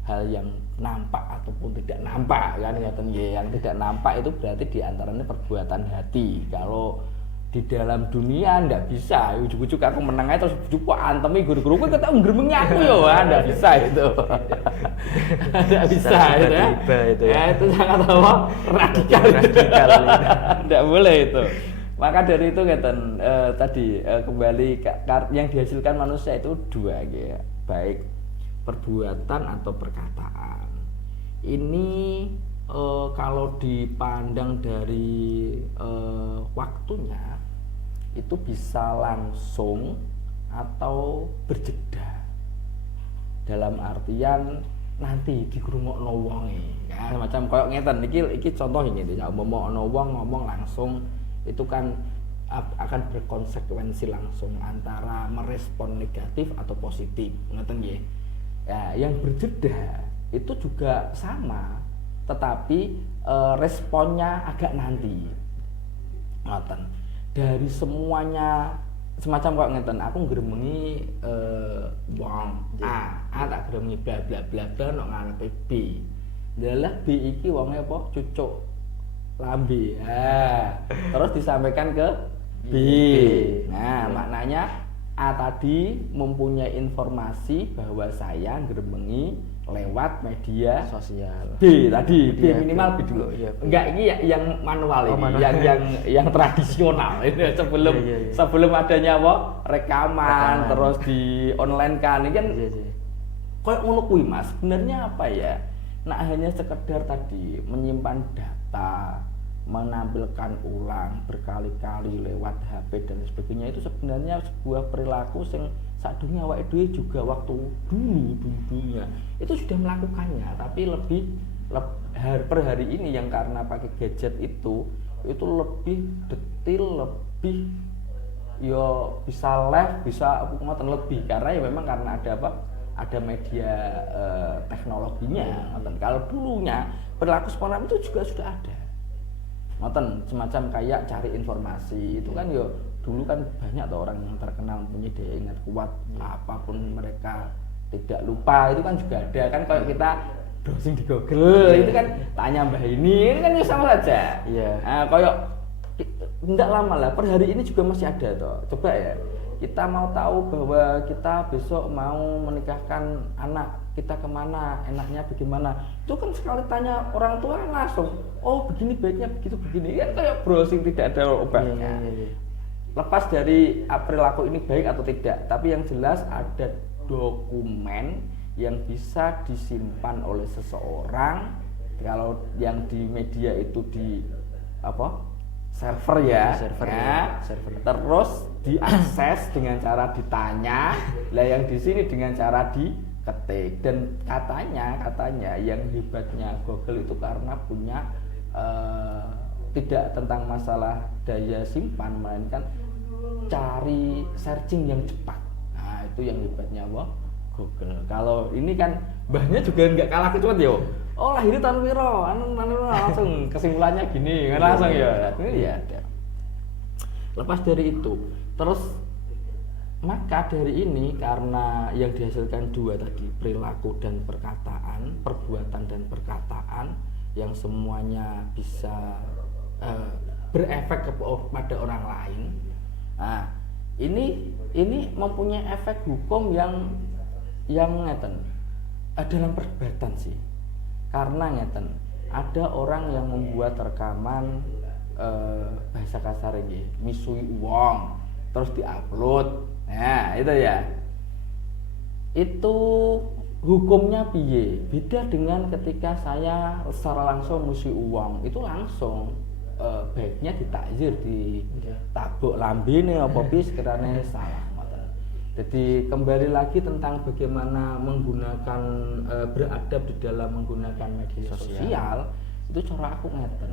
hal yang nampak ataupun tidak nampak kan ngoten nggih. Yang tidak nampak itu berarti diantaranya perbuatan hati. Kalau di dalam dunia ndak bisa ujuk-ujuk aku menang aja terus ujuk kok antemi guru-guru kok ketemu ngremengi aku ya ndak bisa itu. Ndak bisa itu ya. Itu ya. Itu sangat apa? Radikal. Ndak boleh itu. Maka dari itu ngeten tadi kembali yang dihasilkan manusia itu dua ya, baik perbuatan atau perkataan. Ini kalau dipandang dari waktunya itu bisa langsung atau berjeda. Dalam artian nanti dikrungokno wong ya, macam koyo ngeten iki contoh ini ya, ana wong ngomong langsung itu kan akan berkonsekuensi langsung antara merespon negatif atau positif ngeten nggih. Ya, yang berjeda itu juga sama, tetapi responnya agak nanti ngoten. Dari semuanya semacam kok ngeten, aku ngremengi wong A tak ngremengi bla bla bla bla nek ngarepe B. Dalah B iki wonge apa? Cucuk lambe. Terus disampaikan ke B. Nah, maknanya A tadi mempunyai informasi bahwa saya ngremengi lewat media sosial. B tadi, B ya, minimal B dulu. Ya, enggak, ini yang manual ini, manual. yang tradisional ini sebelum adanya apa? Rekaman, terus di online kan ini kan kayak ngono kuwi Mas. Sebenarnya apa ya? Nah, hanya sekedar tadi menyimpan data, menampilkan ulang berkali-kali lewat HP dan sebagainya, itu sebenarnya sebuah perilaku yang sadurunge awake dhewe juga waktu dulunya itu sudah melakukannya, tapi lebih per hari ini yang karena pakai gadget itu lebih detil, lebih yo bisa live, bisa ngoten lebih karena ya memang karena ada apa? Ada media teknologinya. Kalau dulunya perilaku spontan itu juga sudah ada. Ngoten semacam kayak cari informasi itu kan yo dulu kan banyak tuh orang yang terkenal punya daya ingat kuat, apapun mereka tidak lupa, itu kan juga ada kan. Kalau kita browsing di Google itu kan tanya mbah ini kan sama saja. Nah, kayak tidak lama lah, per hari ini juga masih ada tuh. Coba ya, kita mau tahu bahwa kita besok mau menikahkan anak kita kemana, enaknya bagaimana, itu kan sekali tanya orang tua kan langsung, oh begini baiknya begitu begini, kan kayak browsing tidak ada obatnya. Lepas dari perilaku ini baik atau tidak, tapi yang jelas ada dokumen yang bisa disimpan oleh seseorang. Kalau yang di media itu di apa? Server ya, server. Terus diakses dengan cara ditanya, lah yang di sini dengan cara diketik. Dan katanya yang hebatnya Google itu karena punya tidak tentang masalah daya simpan, melainkan cari searching yang cepat. Nah, itu yang hebatnya apa? Google. Kalau ini kan mbahnya juga nggak kalah cepat yo. Oh, lahir tahun piro? Langsung kesimpulannya gini, kan langsung ya. Ini ya ada. Lepas dari itu, terus maka dari ini karena yang dihasilkan dua tadi, perilaku dan perkataan, perbuatan dan perkataan yang semuanya bisa berefek kepada orang lain. Nah, ini mempunyai efek hukum yang ngeten dalam perdebatan sih. Karena ngeten, ada orang yang membuat rekaman bahasa kasar ini, misui uang, terus diupload. Nah, itu ya. Itu hukumnya piye? Beda dengan ketika saya secara langsung musui uang, itu langsung baiknya ditakzir, ditabuk lambene apa bis kerana salah. Jadi kembali lagi tentang bagaimana menggunakan beradab di dalam menggunakan media sosial. Itu cara aku ngeten.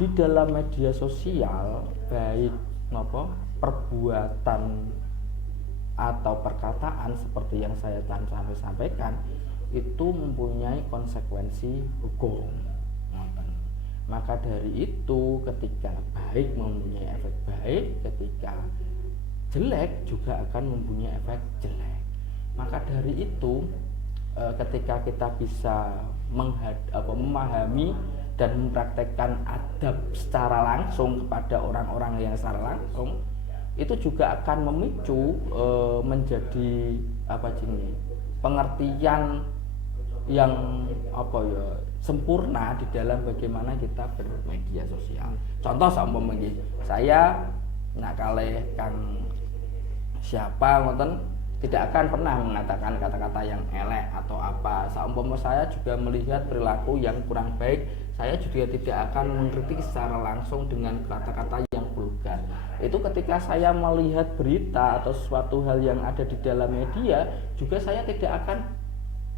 Di dalam media sosial baik perbuatan atau perkataan seperti yang saya sampaikan itu mempunyai konsekuensi hukum. Maka dari itu ketika baik mempunyai efek baik, ketika jelek juga akan mempunyai efek jelek. Maka dari itu ketika kita bisa memahami dan mempraktekkan adab secara langsung kepada orang-orang yang secara langsung, itu juga akan memicu menjadi pengertian yang sempurna di dalam bagaimana kita bermedia sosial. Contoh saya kalih Kang siapa ngoten tidak akan pernah mengatakan kata-kata yang elek atau apa. Saumpama saya juga melihat perilaku yang kurang baik, saya juga tidak akan mengkritik secara langsung dengan kata-kata yang vulgar. Itu ketika saya melihat berita atau suatu hal yang ada di dalam media, juga saya tidak akan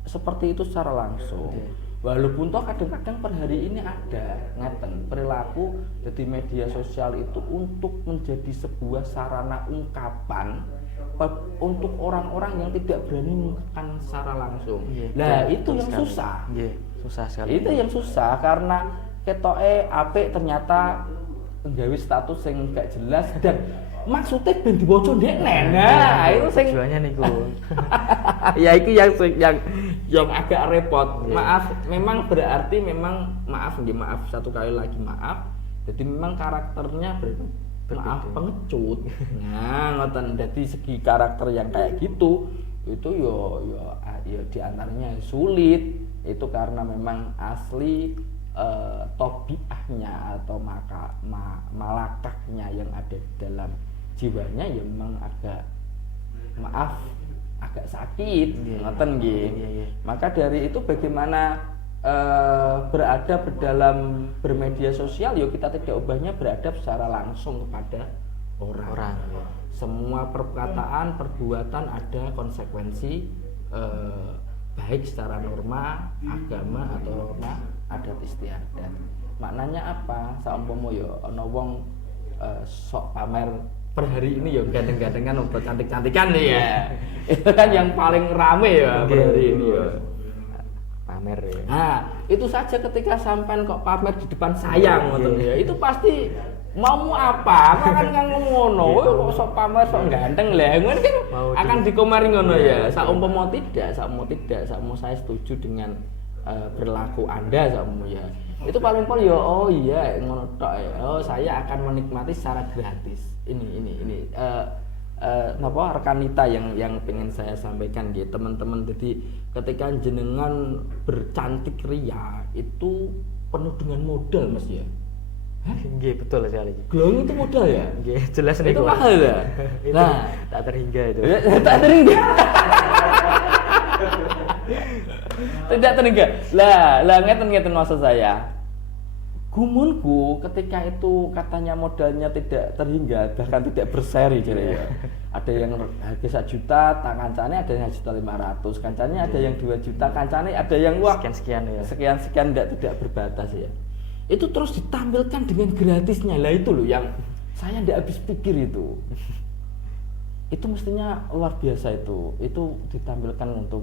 seperti itu secara langsung. Walaupun toh kadang-kadang per hari ini ada perilaku di media sosial itu untuk menjadi sebuah sarana ungkapan untuk orang-orang yang tidak berani mengungkapkan secara langsung. Itu yang sekali. Susah. Susah sekali. Itu yang susah karena ketoke apik ternyata nggawe status yang gak jelas dan maksudnya ben diwaca ndekne. Nah, itu sing tujuannya niku. Ya itu yang agak repot. Maaf, memang berarti maaf satu kali lagi maaf. Jadi memang karakternya maaf pengecut. Nah, ngoten. Jadi segi karakter yang kayak gitu itu yo diantaranya sulit. Itu karena memang asli tobiahnya atau malakahnya yang ada di dalam jiwanya ya memang agak sakit, ngoten nggih. Maka dari itu bagaimana beradab dalam bermedia sosial, yuk kita tidak ubahnya beradab secara langsung kepada orang. Semua perkataan, perbuatan ada konsekuensi baik secara norma agama atau norma adat istiadat. Maknanya apa? Saumpama ya ana wong sok pamer per hari ini ya gandeng-gandengan obat cantik-cantikan nih ya. Itu kan yang paling rame ya per hari ini ya. Pamer ya. Nah, itu saja ketika sampean kok pamer di depan saya ngoten ya. Itu pasti mau apa? Kan ngono. Kok sok pamer sok ganteng lah. Ngono kan akan dikomari ngono ya. Saumpama saumpama saya setuju dengan berlaku Anda saumpama ya. Itu paling pol ya ngono tok ya. Saya akan menikmati secara gratis. Ini rekanita yang pengen saya sampaikan gitu teman-teman. Jadi ketika jenengan bercantik ria itu penuh dengan modal Mas ya. Nggih, betul sekali. Glowing itu modal ya? Nggih, jelas nih. Itu mahal ya? Nah, tak terhingga itu. Tak terhingga. Tidak terhingga. Lah ngeten maksud saya. Gumunku ketika itu katanya modalnya tidak terhingga, bahkan tidak berseri jadi ya. Ada yang harga 1 juta, kancane ada yang 1.500.000, kancane ada yang 2 juta, kancane ada yang sekian ya. Sekian tidak berbatas ya. Itu terus ditampilkan dengan gratisnya. Lah itu loh yang saya tidak habis pikir itu. Itu mestinya luar biasa itu. Itu ditampilkan untuk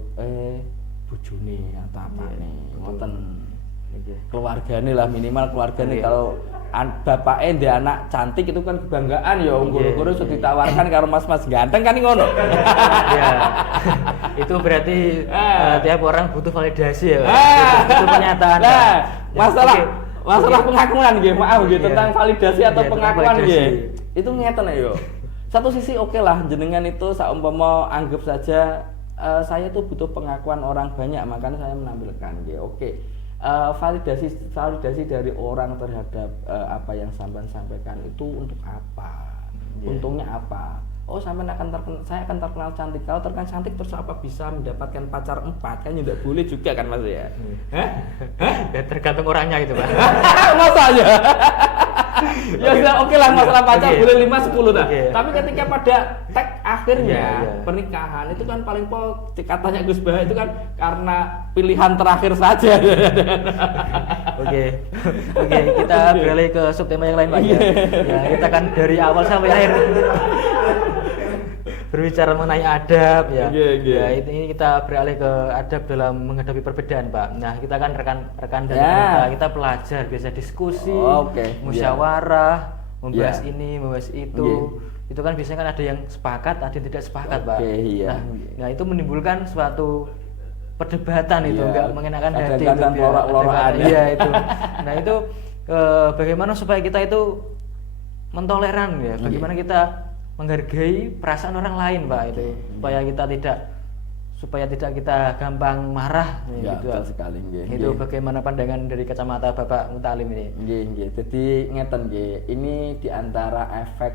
bojone atau apa nih, ngoten. Keluargane lah, minimal keluargane. Kalau bapaknya dia anak cantik itu kan kebanggaan ya, guru-guru sudah ditawarkan karo mas-mas ganteng kan ngono. Ya. Itu berarti tiap orang butuh validasi ya. Itu pernyataan. Masalah pengakuan nggih, maaf nggih tentang validasi atau pengakuan nggih. Itu ngeten ya. Satu sisi oke lah jenengan itu saumpama anggap saja saya tuh butuh pengakuan orang banyak makanya saya menampilkan nggih. Oke. Validasi dari orang terhadap apa yang sampean sampaikan itu untuk apa? Untungnya apa? Oh, saya akan terkenal cantik. Kalau terkenal cantik terus apa bisa mendapatkan pacar 4? Kan tidak boleh juga kan Mas ya? Ya tergantung orangnya gitu Pak. Masanya. Ya sudah oke lah masalah pacar boleh 5-10 dah. Tapi ketika pada tag akhirnya pernikahan itu kan paling katanya Gus Bah itu kan karena pilihan terakhir saja. Oke, kita beralih ke subtema yang lain Pak ya. Ya, kita kan dari awal sampai akhir. berbicara mengenai adab ya. Iya. Ya ini kita beralih ke adab dalam menghadapi perbedaan, Pak. Nah, kita kan rekan dan kita pelajar, biasa diskusi, musyawarah, membahas ini, membahas itu. Itu kan biasanya kan ada yang sepakat, ada yang tidak sepakat, Pak. Nah, itu menimbulkan suatu perdebatan itu enggak mengenakan hati itu. Iya itu. Nah, itu bagaimana supaya kita itu mentoleran ya, bagaimana kita menghargai perasaan orang lain, Pak, itu supaya tidak kita gampang marah gitu. Sekali itu bagaimana pandangan dari kacamata Bapak Mutalim ini? Jadi ngeten ini diantara efek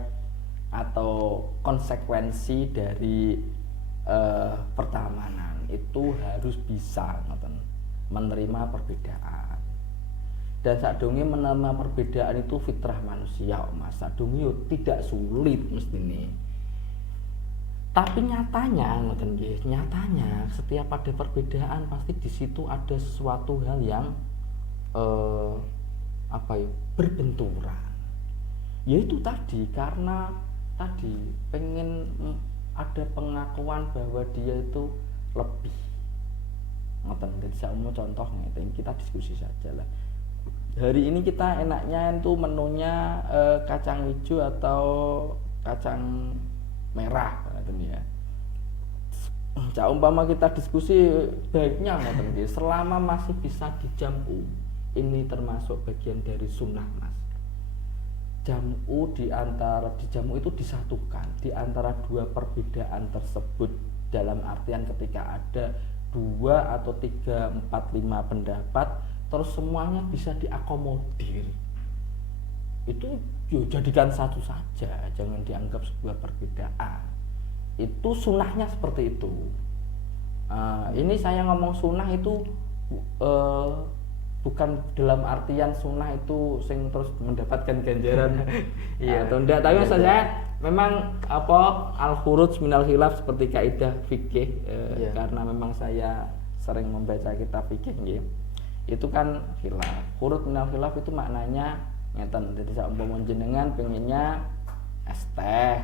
atau konsekuensi dari pertemanan itu harus bisa menerima perbedaan. Dan sadurunge menerima perbedaan itu fitrah manusia, Mas. Sadurunge tidak sulit mestine. Tapi nyatanya setiap ada perbedaan pasti di situ ada sesuatu hal yang berbenturan. Yaitu tadi karena pengen ada pengakuan bahwa dia itu lebih. Jadi saya mau contoh kita diskusi saja lah. Hari ini kita enaknya itu menunya kacang hijau atau kacang merah ya. Umpama kita diskusi baiknya selama masih bisa dijamu, ini termasuk bagian dari sunnah, Mas. Dijamu itu disatukan di antara dua perbedaan tersebut, dalam artian ketika ada 2 atau 3, 4, 5 pendapat terus semuanya bisa diakomodir, itu jadikan satu saja, jangan dianggap sebuah perbedaan. Itu sunnahnya seperti itu. Ini saya ngomong sunnah itu bukan dalam artian sunnah itu sing terus mendapatkan ganjaran atau enggak, tapi saya memang al-khuruj minal khilaf seperti kaidah fikih, karena memang saya sering membaca kitab fikih itu kan khilaf. Khurut minal khilaf itu maknanya ngeten. Jadi saumpama jenengan pengennya es teh,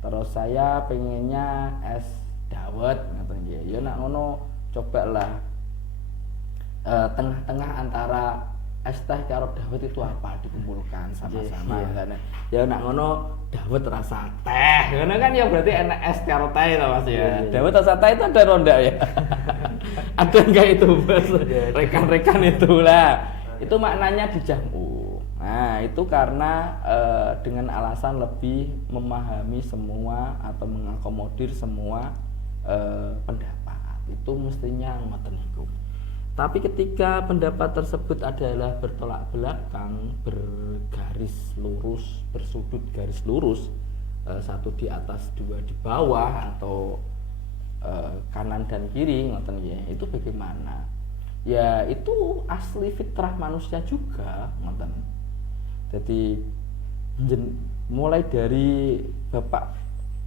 terus saya pengennya es dawet ngeten nggih. Ya nak ngono cobalah tengah-tengah antara es teh karo dawet itu apa dikumpulkan sama-sama. Ya nak ngono dawet rasa teh. Karena kan ya berarti enak es karo teh itu Mas ya. Dawet rasa teh itu ada ronda ya. Ada enggak itu Mas? Rekan-rekan itulah. Itu maknanya dijamu. Nah, itu karena dengan alasan lebih memahami semua atau mengakomodir semua pendapat. Itu mestinya ngoten niku. Tapi ketika pendapat tersebut adalah bertolak belakang, bergaris lurus, bersudut garis lurus, satu di atas, dua di bawah, atau kanan dan kiri, ngoten ya, itu bagaimana? Ya itu asli fitrah manusia juga, ngoten. Jadi mulai dari bapak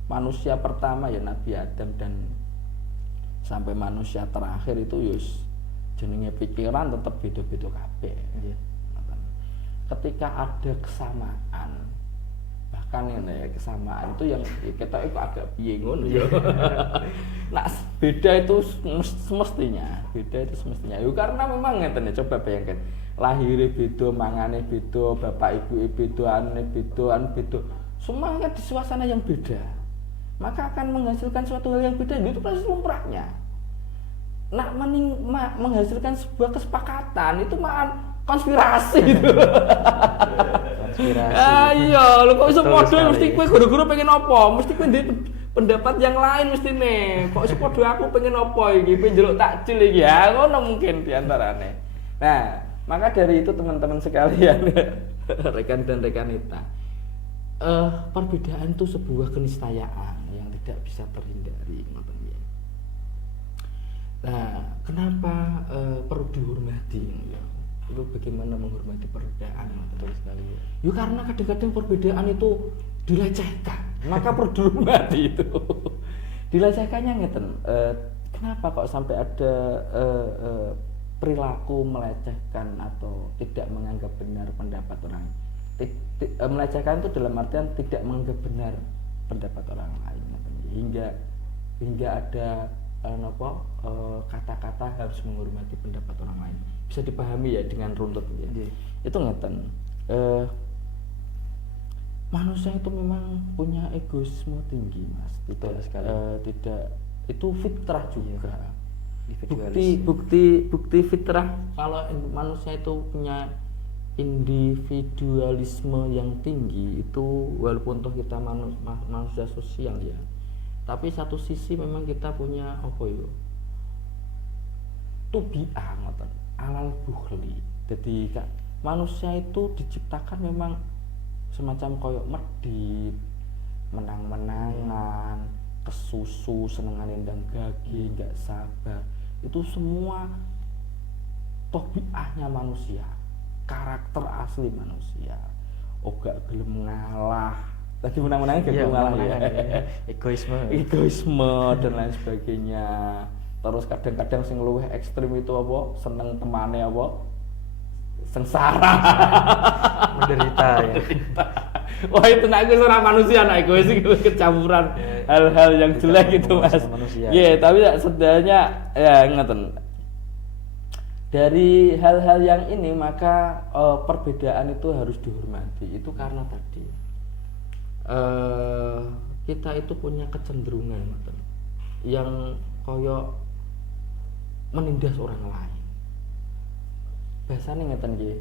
manusia pertama ya Nabi Adam dan sampai manusia terakhir itu yus jenenge pikiran tetap beda-beda kabeh. Ketika ada kesamaan, bahkan ini kesamaan itu yang kita itu agak piye ngono ya. Nah, beda itu semestinya, Yuk, karena memang ngeten ya, coba bayangkan, lahirnya beda, mangane beda, bapak ibu beda, anane beda, semuanya di suasana yang beda. Maka akan menghasilkan suatu hal yang beda, itu proses lumrahnya. Nak menghasilkan sebuah kesepakatan itu mah konspirasi itu. Konspirasi. Ayo, lu kok iso padha mesti kowe guru-guru pengen apa? Mesti kowe ndek pendapat yang lain mesti nih. Kok iso padha aku pengen apa iki? Pengen njeluk takjil iki. Ya, ngono mungkin diantarane. Nah, maka dari itu teman-teman sekalian, rekan dan rekanita, perbedaan itu sebuah keniscayaan yang tidak bisa terhindari. Nah, kenapa perlu dihormati? Ya, itu bagaimana menghormati perbedaan? Betul sekali. Ya karena kadang-kadang perbedaan itu dilecehkan, maka perlu dihormati itu. Dilecehkannya ngeten. Kenapa kok sampai ada perilaku melecehkan atau tidak menganggap benar pendapat orang? Melecehkan itu dalam artian tidak menganggap benar pendapat orang lain. hingga ada kata-kata harus menghormati pendapat orang lain. Bisa dipahami ya dengan runtut ya. Itu ngeten. Manusia itu memang punya egoisme tinggi, Mas. Tidak itu fitrah juga. Bukti fitrah kalau manusia itu punya individualisme yang tinggi itu, walaupun toh kita manusia sosial ya, tapi satu sisi memang kita punya tubi'ah ngoten alal bukhli. Jadi manusia itu diciptakan memang semacam koyok medit, menang-menangan, kesusu, senengan endang gage, nggak sabar. Itu semua tabiatnya manusia, karakter asli manusia. Gak gelem ngalah, lagi menang-menang gak gelem ngalah ya. Egoisme dan lain sebagainya. Terus kadang-kadang sing luwih ekstrim itu seneng temane sengsara, menderita ya. Wah itu nak seorang manusia, nak egois itu kecampuran hal-hal yang jelek gitu, Mas. Iya, tapi sebenarnya ya ngeten. Dari hal-hal yang ini maka perbedaan itu harus dihormati. Itu karena tadi kita itu punya kecenderungan ngeten, yang koyok menindas orang lain. Biasanya ngeten nggih.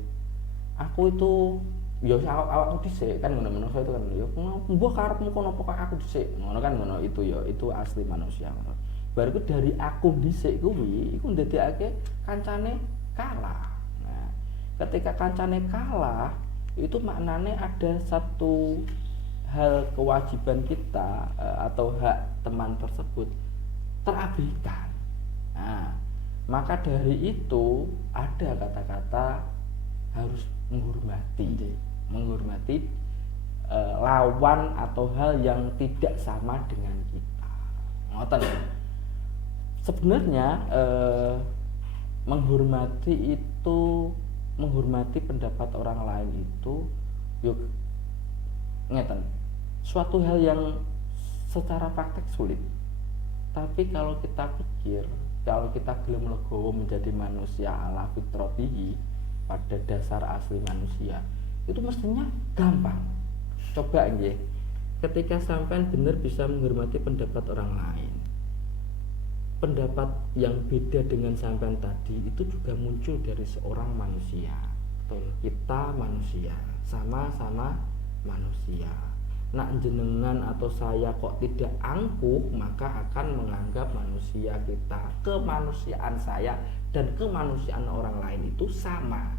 Aku itu ya awakmu dhisik kan ngono itu kan ya mbah karepmu kono pokoke aku dhisik ngono kan ngono itu ya itu asli manusia ngono. Bariku dari aku dhisik kuwi iku ndadekake kancane kalah. Nah, ketika kancane kalah itu maknane ada satu hal kewajiban kita atau hak teman tersebut terabaikan. Nah, maka dari itu ada kata-kata harus menghormati lawan atau hal yang tidak sama dengan kita. Ngoten. Sebenarnya menghormati pendapat orang lain itu yuk ngeten. Suatu hal yang secara praktek sulit. Tapi kalau kita pikir, kalau kita gelem legowo menjadi manusia ala fitratihi, pada dasar asli manusia, itu mestinya gampang. Coba nggih, ketika sampean benar bisa menghormati pendapat orang lain, pendapat yang beda dengan sampean tadi itu juga muncul dari seorang manusia. Betul. Kita manusia, sama-sama manusia. Nak jenengan atau saya kok tidak angkuh, maka akan menganggap manusia kita, kemanusiaan saya dan kemanusiaan orang lain itu sama.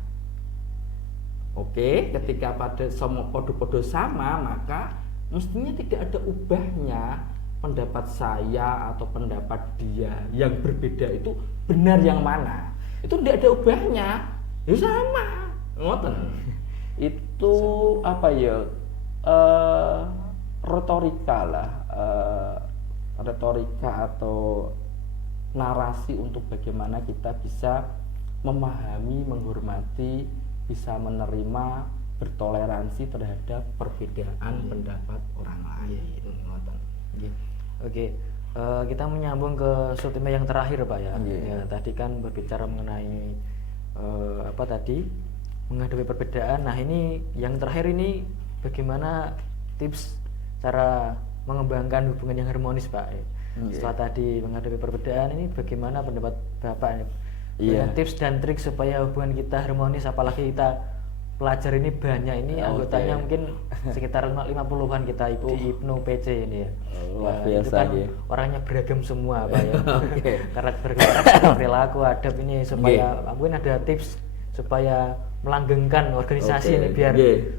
Oke, ketika pada semua podo-podo sama, maka mestinya tidak ada ubahnya pendapat saya atau pendapat dia yang berbeda itu benar yang mana. Itu tidak ada ubahnya. Ya sama. Ngoten. Itu apa ya? Retorika lah, retorika atau narasi untuk bagaimana kita bisa memahami, menghormati, bisa menerima, bertoleransi terhadap perbedaan pendapat orang lain. Oke. Kita menyambung ke subtema yang terakhir, Pak ya. Ya, tadi kan berbicara mengenai menghadapi perbedaan. Nah, ini yang terakhir ini bagaimana tips cara mengembangkan hubungan yang harmonis, Pak? Setelah tadi menghadapi perbedaan, ini bagaimana pendapat Bapak? Dengan tips dan trik supaya hubungan kita harmonis, apalagi kita pelajar ini banyak ini anggotanya mungkin sekitar 50-an kita di Ibnu PC ini ya. Luar biasa kan ya. Orangnya beragam semua, Pak ya. Karakter perilaku, adab ini supaya mungkin ada tips supaya melanggengkan organisasi ini biar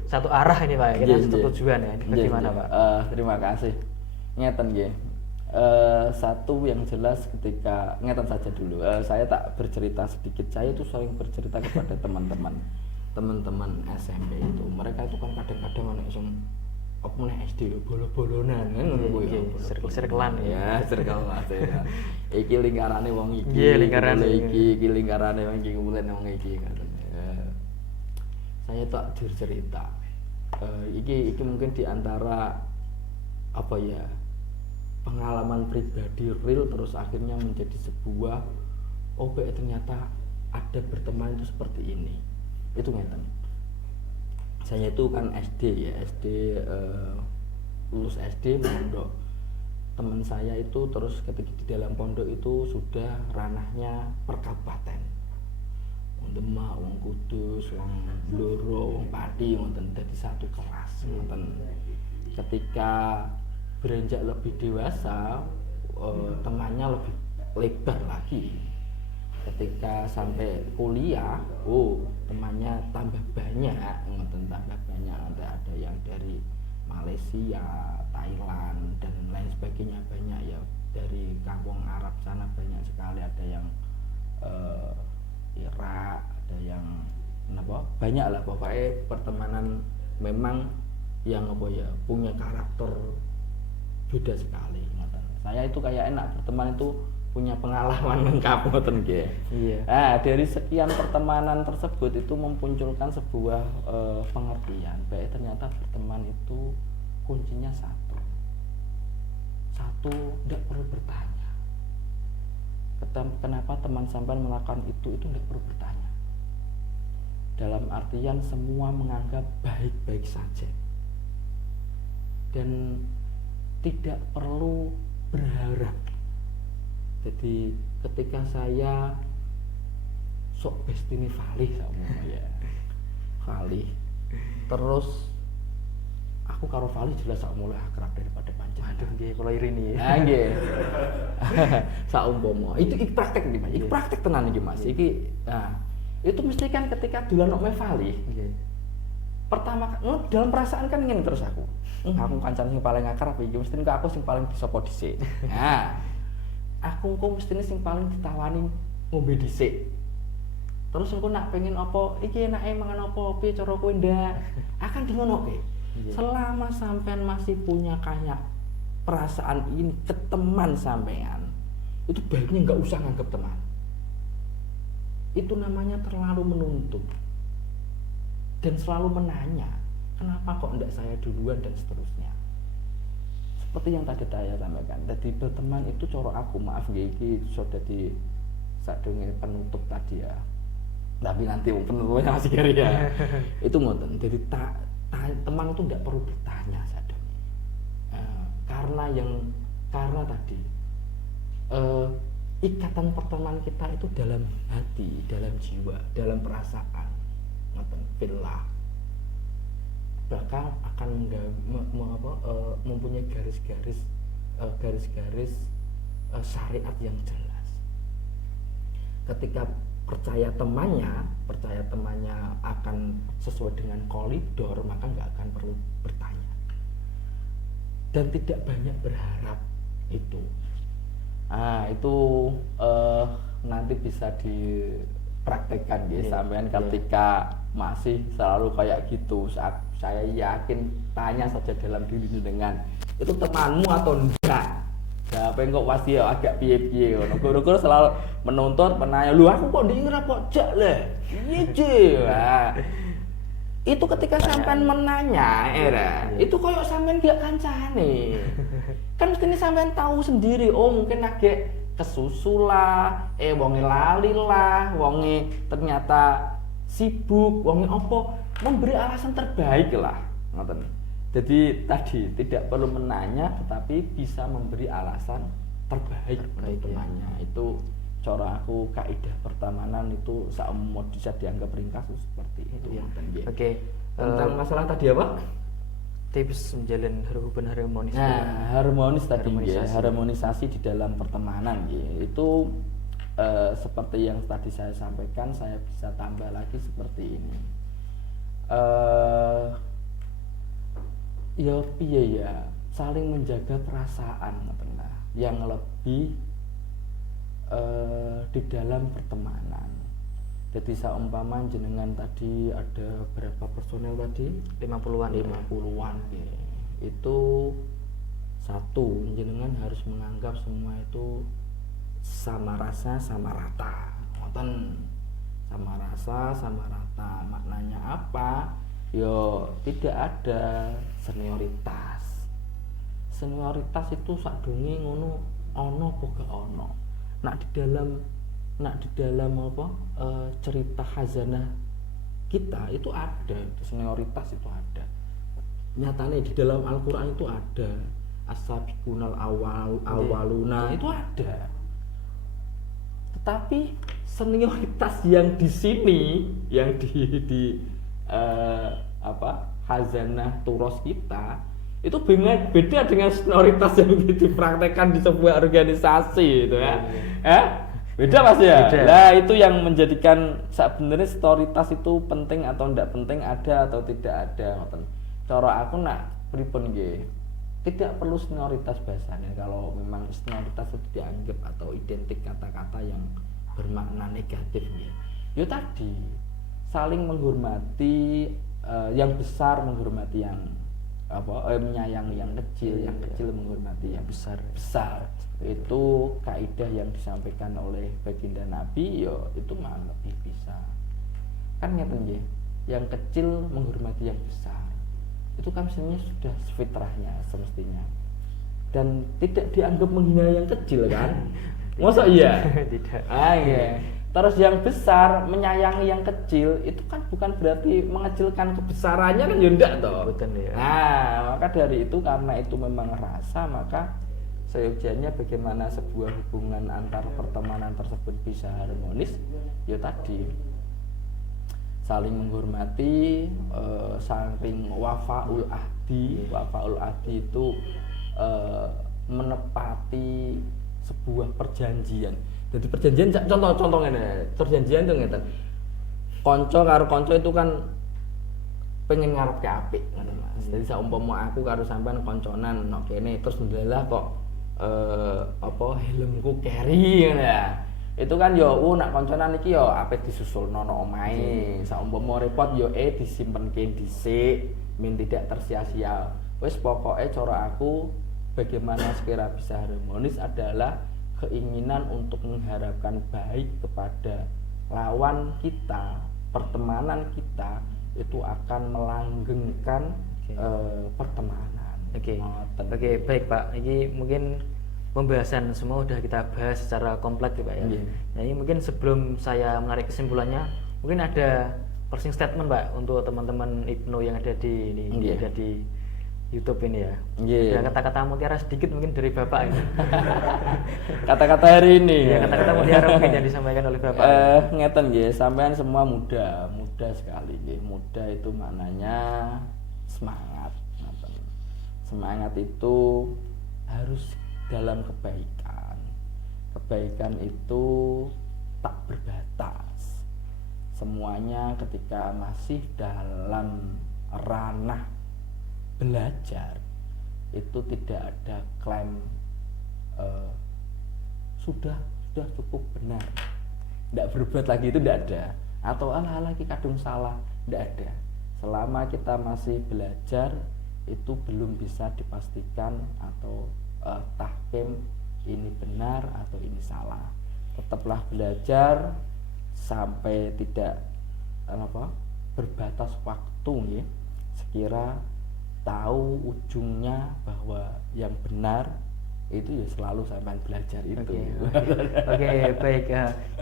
satu arah ini, Pak. Kita satu tujuan ya. Ini bagaimana, Pak? Terima kasih. Ngeten nggih. Satu yang jelas ketika ngeten saja dulu. Saya tak bercerita sedikit. Saya itu sering bercerita kepada teman-teman SMP itu. Mereka itu kan kadang-kadang ana sing meneh SD bolo-bolonan kan ngono kuwi. Circle-circlean ya, circle Mas ya. Iki lingkarane wong iki. Lingkarane iki lingkarane wong iki kumpulan wong iki kan. Saya tak cerita. Iki mungkin di antara pengalaman pribadi real terus akhirnya menjadi sebuah ternyata ada berteman itu seperti ini. Itu ngeten. Saya itu kan SD lulus SD mondok. Teman saya itu terus ketika di dalam pondok itu sudah ranahnya perkabupaten. Wong Demak, wong Kudus, wong Blora, wong Pati ngoten dadi satu kelas ngoten. Ketika beranjak lebih dewasa, temannya lebih lebar lagi. Ketika sampai kuliah, temannya tambah banyak, ngoten tambah banyak. Ada yang dari Malaysia, Thailand dan lain sebagainya, banyak ya, dari kampung Arab sana banyak sekali, ada yang Irak, ada yang banyak lah pokoknya pertemanan memang yang punya karakter beda sekali. Saya itu kayak enak berteman itu punya pengalaman lengkap ngoten nggih. Iya. Nah, dari sekian pertemanan tersebut itu memunculkan sebuah pengertian bahwa ternyata berteman itu kuncinya satu, tidak perlu bertanya. Kenapa teman sampean melakukan itu tidak perlu bertanya. Dalam artian semua menganggap baik-baik saja dan tidak perlu berharap. Jadi ketika saya sok bestine Valih sama ya Valih, terus aku karo Valih jelas sak mulai akrab daripada panjenengan. Waduh nggih kula irini. Nah nggih. Saumpama itu praktek iki Mas. Iki praktek tenan iki Mas. Iki itu mesti kan ketika dolan nek Valih. Nggih. Pertama dalam perasaan kan ingin terus aku kancane sing paling akrab iki mesti aku sing paling disapa dhisik. Nah, aku mestine sing paling ditawani ngombe dhisik. Terus engko nak pengen apa, iki enake mangan apa, piye cara kowe ndak? Akan di ngono kowe. Selama sampean masih punya kayak perasaan ini ke teman sampean, itu baiknya nggak usah nganggap teman. Itu namanya terlalu menuntut dan selalu menanya, kenapa kok enggak saya duluan dan seterusnya. Seperti yang tadi saya sampaikan, jadi berteman itu coro aku, maaf nggih iki sudah di sadurunge penutup tadi ya. Tapi nanti penutupnya masih kiri ya. Itu ngoten. Jadi teman itu tidak perlu bertanya sadurunge. Karena tadi ikatan pertemanan kita itu dalam hati, dalam jiwa, dalam perasaan. Ngoten, fillah. Bahkan akan mempunyai garis-garis syariat yang jelas. Ketika percaya temannya akan sesuai dengan koridor, maka nggak akan perlu bertanya dan tidak banyak berharap itu. Itu nanti bisa dipraktekkan ya sampean ketika masih selalu kayak gitu. Saya yakin tanya saja dalam diri dengan itu temanmu atau enggak. Siapa yang kok pasti ya agak piye-piye ngono. Guru-guru selalu menuntut menanya, "Lu aku kok denger kok jak le?" Iya. Itu ketika sampean menanya itu koyo sampean gak kancane. Kan mestine sampean tahu sendiri, mungkin agak kesusu lah, wonge lali lah, wonge ternyata sibuk, wonge opo, memberi alasan terbaik lah, ngoten. Jadi tadi tidak perlu menanya, tetapi bisa memberi alasan terbaik untuk temannya. Itu cara aku kaidah pertemanan itu saumpama bisa dianggap ringkas seperti itu. Oke. Tentang masalah tadi apa? Tips menjalin hubungan harmonis. Nah, harmonisasi di dalam pertemanan ya. Itu seperti yang tadi saya sampaikan, saya bisa tambah lagi seperti ini. Ya piye ya, saling menjaga perasaan yang lebih di dalam pertemanan. Jadi seumpama jenengan tadi ada berapa personel tadi? 50-an ya. Itu satu, jenengan harus menganggap semua itu sama rasa, sama rata. Ngoten. Sama rasa, sama rata. Maknanya apa? Yo tidak ada senioritas, senioritas itu sadurunge ngono ana apa gak ana. Nak di dalam apa cerita khazanah kita itu ada, itu senioritas itu ada. Nyatanya di dalam Al-Qur'an itu ada as-sabiqunal awaluna itu ada. Tetapi senioritas yang di sini yang di khazanah turos kita itu beda dengan senioritas yang dipraktekkan di sebuah organisasi itu ya. Beda Mas ya. Beda. Nah, itu yang menjadikan sebenarnya senioritas itu penting atau tidak penting, ada atau tidak ada ngoten. Cara aku nak pripun nggih. Tidak perlu senioritas bahasanya kalau memang senioritas itu dianggap atau identik kata-kata yang bermakna negatif ya. Yo tadi saling menghormati yang besar menghormati yang menyayangi yang kecil menghormati yang besar. Itu kaidah yang disampaikan oleh baginda Nabi, yo itu mah lebih bisa. Kan ngeten nggih, yang kecil menghormati yang besar. Itu kan sebenarnya sudah fitrahnya semestinya. Dan tidak dianggap menghina yang kecil kan? Masa iya? Tidak. Iya. Terus yang besar menyayangi yang kecil itu kan bukan berarti mengecilkan kebesarannya kan ya ndak toh. Betul ya. Nah, maka dari itu karena itu memang rasa, maka seyogyanya bagaimana sebuah hubungan antar pertemanan tersebut bisa harmonis, ya tadi saling menghormati, saling wafaul ahdi. Wafaul ahdi itu menepati sebuah perjanjian. Jadi perjanjian contoh ini, perjanjian itu ngeten. Konco karo konco itu kan pengen ngarep ke apik ngono Mas. Jadi saumpama aku karo sampean konconan nok kene terus ndelah kok helmku carry ngono ya. Itu kan yo nak konconan iki yo apik disusulno nang omahe. Saumpama repot yo disimpenke dhisik min tidak tersia-sia. Wis pokoke cara aku bagaimana sekira bisa harmonis adalah keinginan untuk mengharapkan baik kepada lawan kita, pertemanan kita itu akan melanggengkan pertemanan. Oke, baik Pak. Ini mungkin pembahasan semua sudah kita bahas secara kompleks ya Pak ya. Nah, ini mungkin sebelum saya menarik kesimpulannya, mungkin ada closing statement Pak untuk teman-teman Ibnu yang ada di ada di YouTube ini ya. Ada kata-kata mutiara sedikit mungkin dari Bapak ini. Kata-kata hari ini. Ya, kata-kata mutiara mungkin yang disampaikan oleh Bapak. Ngeten nggih, sampean semua muda sekali nggih. Muda itu maknanya semangat. Semangat itu harus dalam kebaikan. Kebaikan itu tak berbatas. Semuanya ketika masih dalam ranah belajar itu tidak ada klaim sudah cukup benar, tidak berbuat lagi, itu tidak ada, atau ala kadung salah, tidak ada. Selama kita masih belajar itu belum bisa dipastikan atau tahkim ini benar atau ini salah. Tetaplah belajar sampai tidak berbatas waktu ya. Sekira tahu ujungnya bahwa yang benar itu ya selalu sampai belajar itu. Oke, baik.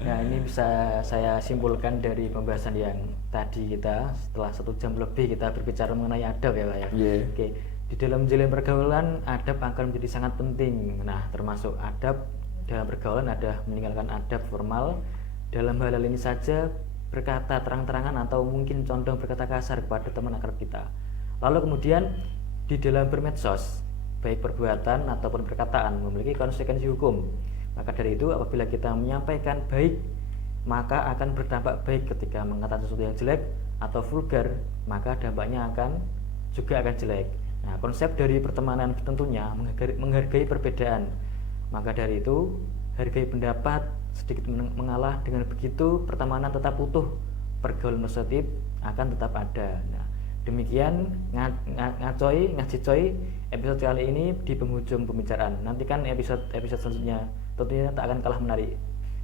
Nah, ini bisa saya simpulkan dari pembahasan yang tadi kita setelah 1 jam lebih kita berbicara mengenai adab ya Pak ya. Oke, di dalam menjalin pergaulan adab akan menjadi sangat penting. Nah, termasuk adab dalam pergaulan ada meninggalkan adab formal. Dalam hal ini saja berkata terang-terangan atau mungkin condong berkata kasar kepada teman akrab kita. Lalu kemudian di dalam bermedsos, baik perbuatan ataupun perkataan memiliki konsekuensi hukum. Maka dari itu apabila kita menyampaikan baik, maka akan berdampak baik. Ketika mengatakan sesuatu yang jelek atau vulgar, maka dampaknya juga akan jelek. Nah, konsep dari pertemanan tentunya menghargai perbedaan. Maka dari itu hargai pendapat, sedikit mengalah. Dengan begitu pertemanan tetap utuh, pergaulan positif akan tetap ada. Nah, demikian ngaji coy episode kali ini di penghujung pembicaraan. Nantikan episode selanjutnya, tentunya tak akan kalah menarik.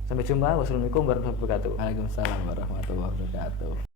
Sampai jumpa. Wassalamualaikum warahmatullahi wabarakatuh. Waalaikumsalam warahmatullahi wabarakatuh.